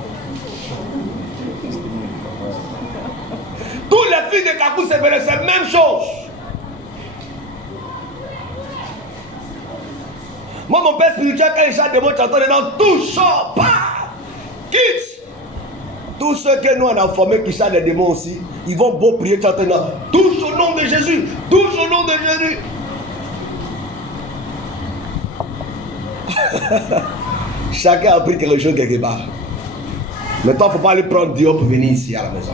Tous les filles de Kakou, c'est la même chose. Moi, mon père spirituel, quand il chante des mots, tu entends dedans, touche, pas, quitte. Tous ceux que nous on a formés qui chantent des démons aussi, ils vont beau prier, chanter dedans, touche au nom de Jésus, touche au nom de Jésus. Chacun a appris quelque chose quelque part. Maintenant, il ne faut pas aller prendre Dieu pour venir ici à la maison.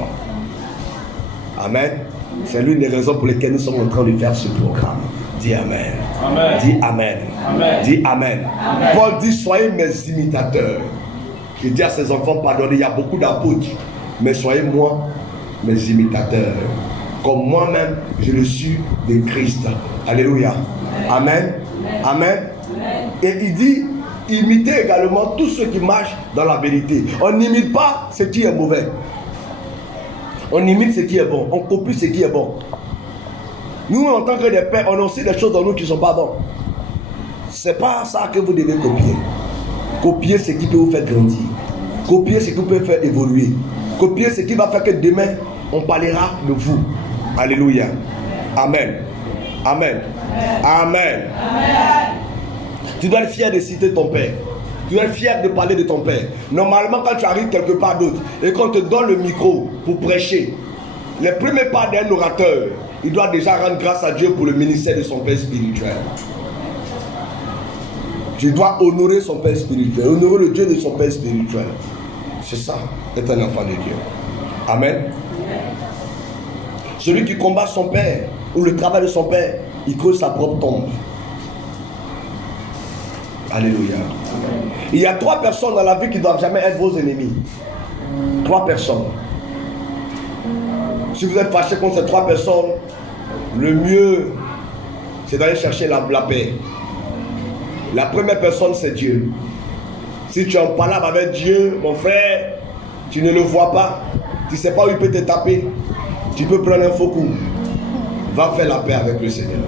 Amen. C'est l'une des raisons pour lesquelles nous sommes en train de faire ce programme. Dis Amen. Amen. Dis Amen. Amen. Dis Amen. Amen. Paul dit, soyez mes imitateurs. Il dit à ses enfants, pardonnez, il y a beaucoup d'apôtres, mais soyez moi mes imitateurs. Comme moi-même, je le suis de Christ. Alléluia. Amen. Amen. Et il dit, imitez également tous ceux qui marchent dans la vérité. On n'imite pas ce qui est mauvais. On imite ce qui est bon. On copie ce qui est bon. Nous, en tant que des pères, on a aussi des choses dans nous qui ne sont pas bonnes. Ce n'est pas ça que vous devez copier. Copier ce qui peut vous faire grandir. Copier ce qui peut vous faire évoluer. Copier ce qui va faire que demain, on parlera de vous. Alléluia. Amen. Amen. Amen. Tu dois être fier de citer ton père. Tu dois être fier de parler de ton père. Normalement, quand tu arrives quelque part d'autre et qu'on te donne le micro pour prêcher, les premiers pas d'un orateur, il doit déjà rendre grâce à Dieu pour le ministère de son père spirituel. Tu dois honorer son père spirituel, honorer le Dieu de son père spirituel. C'est ça, être un enfant de Dieu. Amen. Celui qui combat son père ou le travail de son père, il creuse sa propre tombe. Alléluia. Il y a 3 personnes dans la vie qui ne doivent jamais être vos ennemis. 3 personnes. Si vous êtes fâché contre ces 3 personnes, le mieux, c'est d'aller chercher la paix. La première personne, c'est Dieu. Si tu es en palabre avec Dieu, mon frère, tu ne le vois pas. Tu ne sais pas où il peut te taper. Tu peux prendre un faux coup. Va faire la paix avec le Seigneur.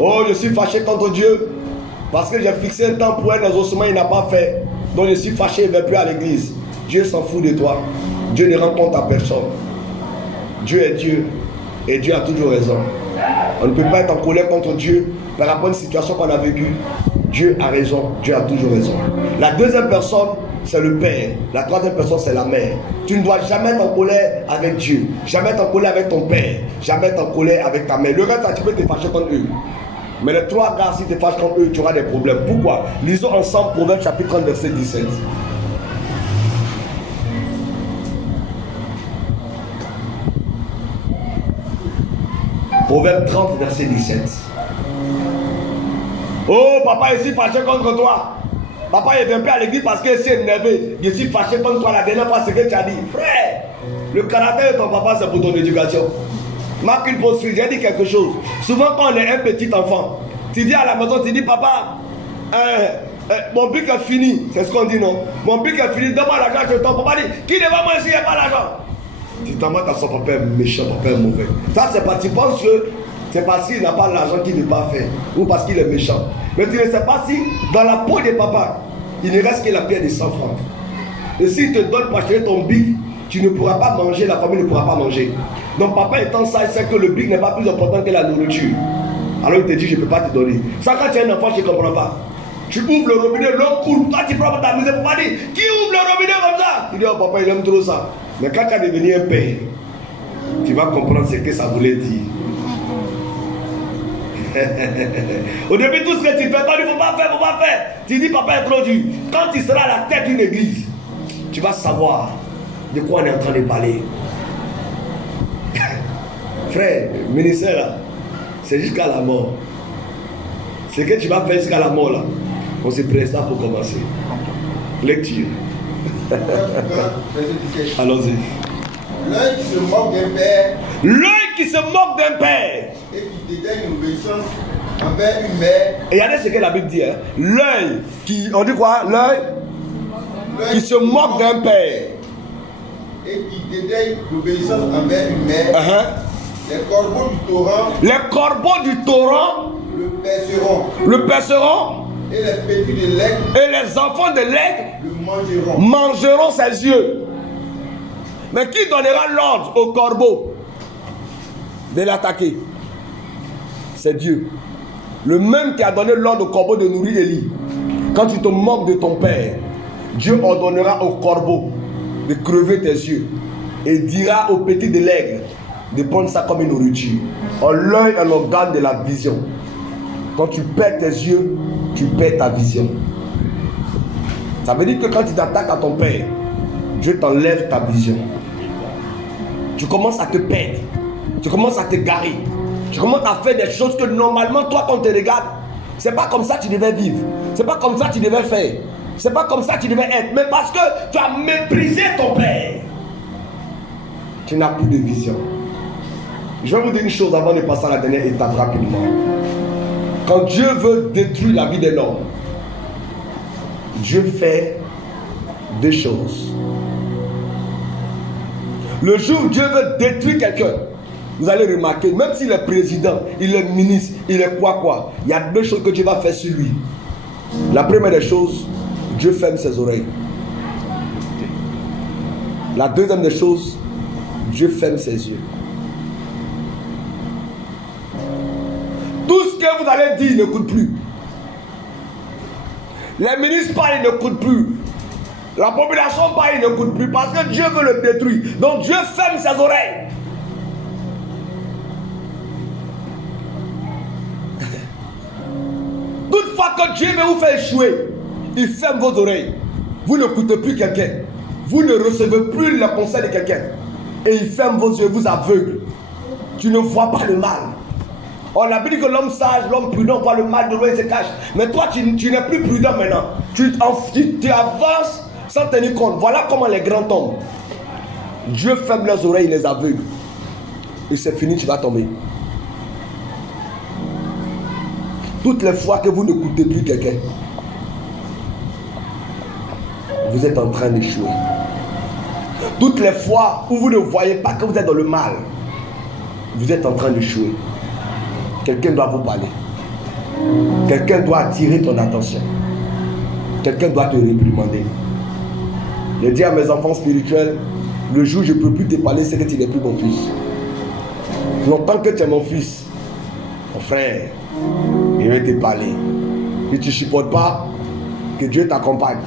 Oh, je suis fâché contre Dieu parce que j'ai fixé un temps pour un exaucement, il n'a pas fait. Donc je suis fâché, il ne va plus à l'église. Dieu s'en fout de toi. Dieu ne rend compte à personne. Dieu est Dieu et Dieu a toujours raison. On ne peut pas être en colère contre Dieu par rapport à une situation qu'on a vécue. Dieu a raison, Dieu a toujours raison. La deuxième personne, c'est le père. La troisième personne, c'est la mère. Tu ne dois jamais être en colère avec Dieu, jamais être en colère avec ton père, jamais être en colère avec ta mère. Le reste, tu peux te fâcher contre eux. Mais les 3 gars, si tu te fâches contre eux, tu auras des problèmes. Pourquoi? Lisons ensemble Proverbes chapitre 30, verset 17. Proverbe 30, verset 17. Oh, papa, je suis fâché contre toi. Papa, il ne vient plus à l'église parce qu'il s'est énervé. Je suis fâché contre toi la dernière fois, ce que tu as dit. Frère, le caractère de ton papa, c'est pour ton éducation. Marque une pause, j'ai dit quelque chose. Souvent, quand on est un petit enfant, tu dis à la maison, tu dis, papa, mon bic est fini. C'est ce qu'on dit, non? Mon bic est fini, donne-moi l'argent, je ton papa dit, qui ne va manger, il n'y a pas l'argent. Tu t'en vas à son papa est méchant, papa est mauvais. Ça, c'est parce que tu penses que c'est parce qu'il n'a pas l'argent qu'il ne peut pas faire, ou parce qu'il est méchant. Mais tu ne sais pas si, dans la peau de papa, il ne reste que la pierre de 100 francs. Et s'il te donne pour acheter ton bic, tu ne pourras pas manger, la famille ne pourra pas manger. Donc papa étant sage, c'est que le bic n'est pas plus important que la nourriture. Alors il te dit, je ne peux pas te donner. Ça, quand tu es un enfant, je ne comprends pas. Tu ouvres le robinet, l'eau coule, toi tu prends ta misère pour pas dire, qui ouvre le robinet comme ça? Tu dis, oh papa, il aime trop ça. Mais quand tu as devenu un père, tu vas comprendre ce que ça voulait dire. Au début, tout ce que tu fais, quand il ne faut pas faire, tu dis, papa est trop dur. Quand tu seras à la tête d'une église, tu vas savoir de quoi on est en train de parler. Frère, ministère là, c'est jusqu'à la mort. Ce que tu vas faire jusqu'à la mort là, on se prépare pour commencer. Lecture. Allons-y. L'œil qui se moque d'un père. L'œil qui se moque d'un père. Et qui dédaigne l'obéissance envers une mère. Et regardez ce que la Bible dit. Hein? L'œil qui. On dit quoi? L'œil qui se moque d'un père. Et qui dédaigne l'obéissance envers une mère. Les corbeaux du torrent. Les corbeaux du torrent. Le perceront. Le perceront. Et les petits de l'aigle. Et les enfants de l'aigle. Le mangeront. Mangeront ses yeux. Mais qui donnera l'ordre au corbeau de l'attaquer? C'est Dieu. Le même qui a donné l'ordre au corbeau de nourrir Élie. Quand tu te moques de ton père, Dieu ordonnera au corbeau de crever tes yeux et dira au petit de l'aigle de prendre ça comme une nourriture. L'œil est un organe de la vision. Quand tu perds tes yeux, tu perds ta vision. Ça veut dire que quand tu t'attaques à ton père, Dieu t'enlève ta vision. Tu commences à te perdre. Tu commences à te garer. Tu commences à faire des choses que normalement, toi, quand on te regarde, c'est pas comme ça que tu devais vivre. C'est pas comme ça que tu devais faire. C'est pas comme ça que tu devais être. Mais parce que tu as méprisé ton père, tu n'as plus de vision. Je vais vous dire une chose avant de passer à la dernière étape rapidement. Quand Dieu veut détruire la vie de l'homme, Dieu fait deux choses. Le jour où Dieu veut détruire quelqu'un, vous allez remarquer, même s'il est président, il est ministre, il est quoi, il y a deux choses que Dieu va faire sur lui. La première des choses, Dieu ferme ses oreilles. La deuxième des choses, Dieu ferme ses yeux. Tout ce que vous allez dire, il n'écoute plus. Les ministres parlent, ils n'écoutent plus. La population parle, il n'écoute plus parce que Dieu veut le détruire. Donc Dieu ferme ses oreilles. Toutefois que Dieu veut vous faire échouer, il ferme vos oreilles. Vous n'écoutez plus quelqu'un. Vous ne recevez plus le conseil de quelqu'un. Et il ferme vos yeux, vous aveugle. Tu ne vois pas le mal. On a dit que l'homme sage, l'homme prudent voit le mal de loin et se cache. Mais toi, tu n'es plus prudent maintenant. Tu avances sans tenir compte. Voilà comment les grands tombent. Dieu ferme leurs oreilles, il les aveugle. Et c'est fini, tu vas tomber. Toutes les fois que vous n'écoutez plus quelqu'un, vous êtes en train d'échouer. Toutes les fois où vous ne voyez pas que vous êtes dans le mal, vous êtes en train d'échouer. Quelqu'un doit vous parler. Quelqu'un doit attirer ton attention. Quelqu'un doit te réprimander. Je dis à mes enfants spirituels, le jour où je ne peux plus te parler, c'est que tu n'es plus mon fils. Longtemps que tu es mon fils, mon frère, je vais te parler. Si tu ne supportes pas, que Dieu t'accompagne.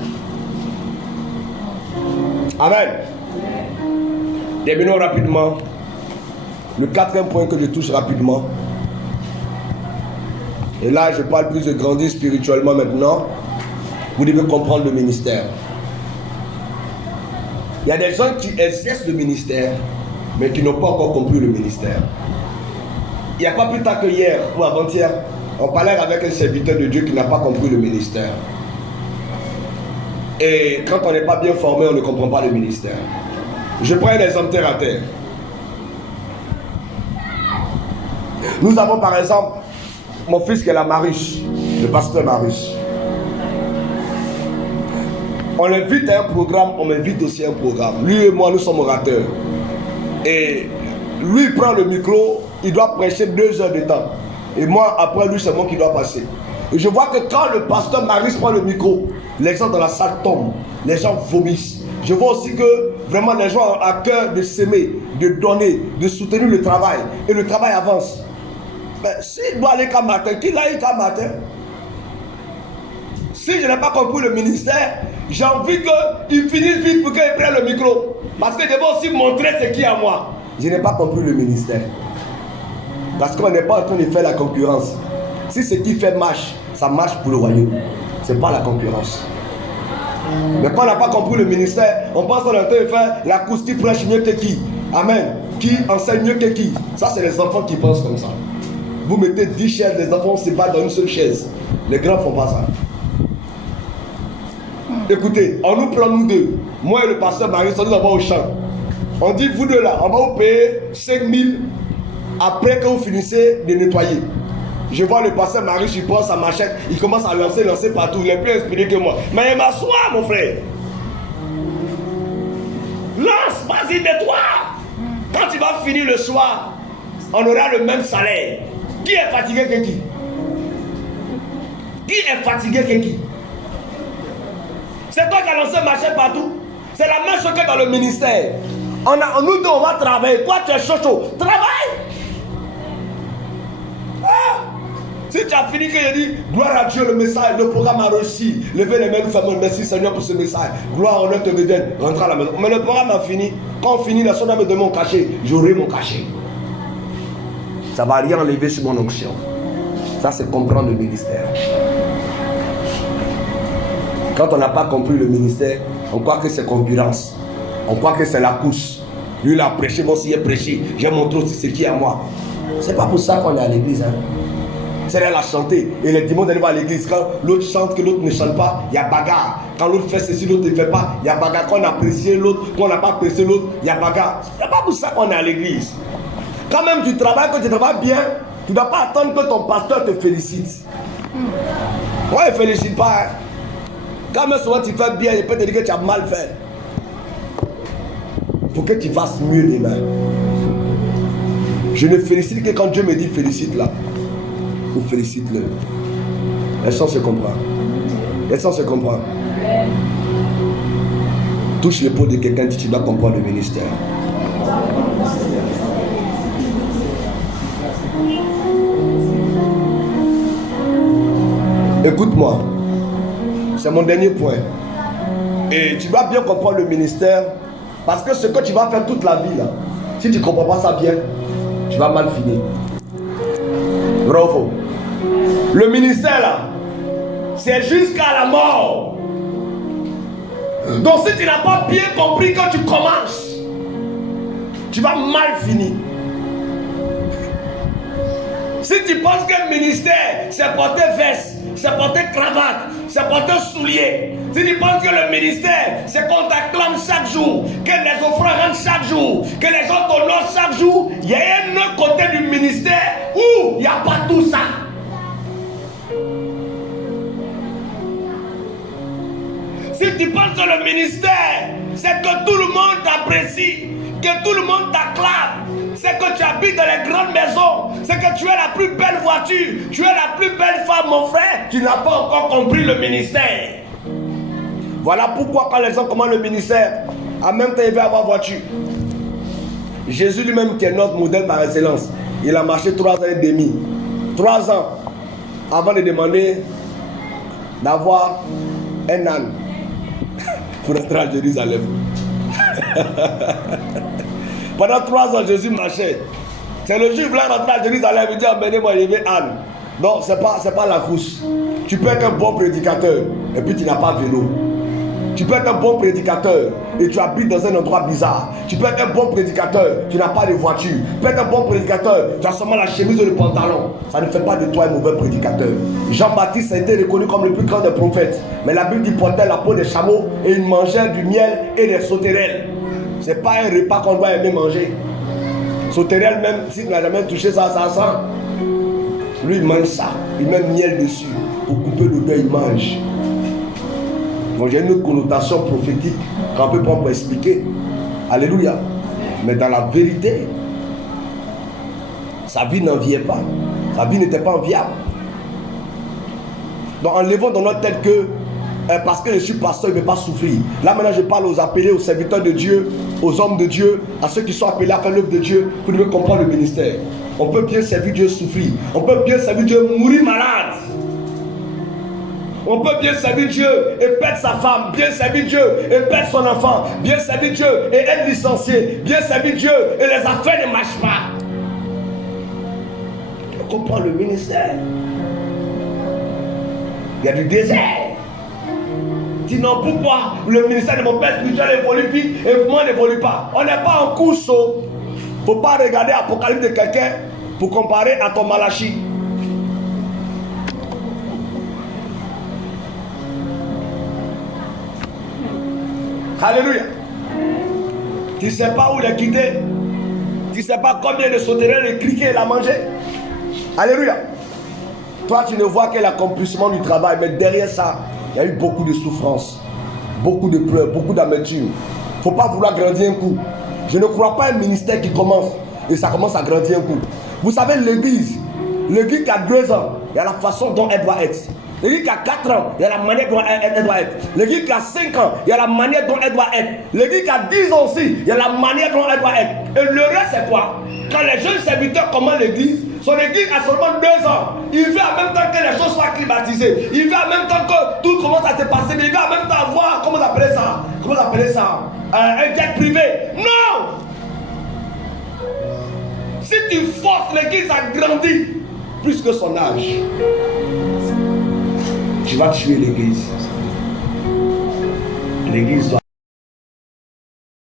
Amen. Terminons rapidement. Le quatrième point que je touche rapidement. Et là, je parle plus de grandir spirituellement maintenant. Vous devez comprendre le ministère. Il y a des gens qui exercent le ministère, mais qui n'ont pas encore compris le ministère. Il n'y a pas plus tard que hier ou avant-hier, on parlait avec un serviteur de Dieu qui n'a pas compris le ministère. Et quand on n'est pas bien formé, on ne comprend pas le ministère. Je prends un exemple terre à terre. Nous avons par exemple mon fils qui est la Mariche, le pasteur Mariche. On l'invite à un programme, on m'invite aussi à un programme. Lui et moi, nous sommes orateurs. Et lui, il prend le micro, il doit prêcher 2 heures de temps. Et moi, après lui, c'est moi qui dois passer. Et je vois que quand le pasteur Marius prend le micro, les gens dans la salle tombent, les gens vomissent. Je vois aussi que vraiment les gens ont à cœur de s'aimer, de donner, de soutenir le travail. Et le travail avance. Mais s'il doit aller qu'à matin, qu'il aille qu'à matin. Si je n'ai pas compris le ministère, j'ai envie qu'il finisse vite pour qu'il prenne le micro. Parce que je veux aussi montrer ce qu'il y a à moi. Je n'ai pas compris le ministère. Parce qu'on n'est pas en train de faire la concurrence. Si ce qui fait marche, ça marche pour le royaume. Ce n'est pas la concurrence. Mais quand on n'a pas compris le ministère, on pense qu'on est en train de faire la course qui prêche mieux que qui. Amen. Qui enseigne mieux que qui. Ça, c'est les enfants qui pensent comme ça. Vous mettez 10 chaises, les enfants se battent dans une seule chaise. Les grands ne font pas ça. Écoutez, on nous prend nous deux. Moi et le pasteur Marius, on nous envoie au champ. On dit, vous deux là, on va vous payer 5 000 après que vous finissez de nettoyer. Je vois le pasteur Marius, il prend sa machette, il commence à lancer partout. Il est plus inspiré que moi. Mais il m'assoit, mon frère. Lance, vas-y, nettoie. Quand tu vas finir le soir, on aura le même salaire. Qui est fatigué que qui? Qui est fatigué que qui? C'est toi qui as lancé machette partout. C'est la même chose que dans le ministère. Nous deux, on va travailler. Toi, tu es chaud. Travaille. Ah. Si tu as fini, que je dis, gloire à Dieu, le message, le programme a réussi. Levez les mains, nous faisons merci Seigneur pour ce message. Gloire, honneur te revienne. Rentre à la maison. Mais le programme a fini. Quand on finit, la soirée me demande mon cachet. J'aurai mon cachet. Ça ne va rien enlever sur mon onction. Ça, c'est comprendre le ministère. Quand on n'a pas compris le ministère, on croit que c'est concurrence. On croit que c'est la course. Lui, il a prêché, moi aussi, il a prêché. J'ai montré aussi ce qui est à moi. C'est pas pour ça qu'on est à l'église. Hein. C'est là la chanter. Et les dimanches, on va à l'église. Quand l'autre chante, que l'autre ne chante pas, il y a bagarre. Quand l'autre fait ceci, l'autre ne fait pas, il y a bagarre. Quand on a apprécié l'autre, quand on n'a pas apprécié l'autre, il y a bagarre. C'est pas pour ça qu'on est à l'église. Quand même tu travailles, quand tu travailles bien, tu ne dois pas attendre que ton pasteur te félicite. Moi, il ne félicite pas. Hein. Quand même souvent tu fais bien, il peut te dire que tu as mal fait. Pour que tu fasses mieux demain. Je ne félicite que quand Dieu me dit félicite-la. Ou félicite-le. Laissons se comprendre. Laissons se comprendre. Touche l'épaule de quelqu'un, dit tu dois comprendre le ministère. Écoute-moi. C'est mon dernier point. Et tu dois bien comprendre le ministère. Parce que ce que tu vas faire toute la vie, là, si tu ne comprends pas ça bien, tu vas mal finir. Vrai ou faux? Le ministère, là, c'est jusqu'à la mort. Donc si tu n'as pas bien compris quand tu commences, tu vas mal finir. Si tu penses qu'un ministère, c'est porter veste, c'est porter cravate, c'est porter soulier. Si tu penses que le ministère, c'est qu'on t'acclame chaque jour, que les offrandes rentrent chaque jour, que les gens t'honorent chaque jour, il y a un autre côté du ministère où il n'y a pas tout ça. Si tu penses que le ministère, c'est que tout le monde t'apprécie, que tout le monde t'acclame, c'est que tu habites dans les grandes maisons, c'est que tu as la plus belle voiture, tu es la plus belle femme, mon frère, tu n'as pas encore compris le ministère. Voilà pourquoi quand les gens commandent le ministère, en même temps il veut avoir voiture. Jésus lui-même qui est notre modèle par excellence, il a marché 3 ans et demi, 3 ans avant de demander d'avoir un âne pour entrer à Jérusalem. Pendant 3 ans, Jésus marchait. C'est le juif qui voulait rentrer à Jérusalem. Il dit, emmenez-moi, je vais âne. Non, c'est pas la course. Tu peux être un bon prédicateur et puis tu n'as pas vélo. Tu peux être un bon prédicateur et tu habites dans un endroit bizarre. Tu peux être un bon prédicateur, tu n'as pas de voiture. Tu peux être un bon prédicateur, tu as seulement la chemise ou le pantalon. Ça ne fait pas de toi un mauvais prédicateur. Jean-Baptiste a été reconnu comme le plus grand des prophètes. Mais la Bible dit qu'il portait la peau des chameaux et il mangeait du miel et des sauterelles. Ce n'est pas un repas qu'on doit aimer manger. Sauterelles même, s'il n'a jamais touché ça, ça sent. Lui il mange ça, il met miel dessus. Pour couper l'odeur, il mange. Donc j'ai une autre connotation prophétique qu'on peut prendre pour expliquer. Alléluia. Mais dans la vérité, sa vie n'enviait pas. Sa vie n'était pas enviable. Donc enlevons dans notre tête que parce que je suis pasteur, il ne peut pas souffrir. Là maintenant je parle aux appelés, aux serviteurs de Dieu, aux hommes de Dieu, à ceux qui sont appelés à faire l'œuvre de Dieu. Vous devez comprendre le ministère. On peut bien servir Dieu souffrir. On peut bien servir Dieu mourir malade. On peut bien servir Dieu et perdre sa femme, bien servir Dieu et perdre son enfant, bien servir Dieu et être licencié, bien servir Dieu et les affaires ne marchent pas. On comprend le ministère. Il y a du désert. Sinon, pourquoi le ministère de mon père spirituel évolue vite et moi n'évolue pas? On n'est pas en course. Il ne faut pas regarder l'Apocalypse de quelqu'un pour comparer à ton Malachie. Alléluia. Tu ne sais pas où il a quitté. Tu ne sais pas combien de sauterelles et criquets il a mangé. Alléluia. Toi, tu ne vois que l'accomplissement du travail, mais derrière ça, il y a eu beaucoup de souffrances, beaucoup de pleurs, beaucoup d'amertume. Il ne faut pas vouloir grandir un coup. Je ne crois pas à un ministère qui commence et ça commence à grandir un coup. Vous savez, l'église qui a 2 ans, il y a la façon dont elle doit être. L'église qui a 4 ans, il y a la manière dont elle doit être. L'église qui a 5 ans, il y a la manière dont elle doit être. L'église qui a 10 ans aussi, il y a la manière dont elle doit être. Et le reste, c'est quoi? Quand les jeunes serviteurs commandent l'église, son église a seulement 2 ans. Il veut en même temps que les choses soient climatisées. Il veut en même temps que tout commence à se passer. Mais il veut en même temps avoir, comment vous appelez ça? Un jet privé. Non! Si tu forces l'église à grandir plus que son âge, tu vas tuer l'église. L'église doit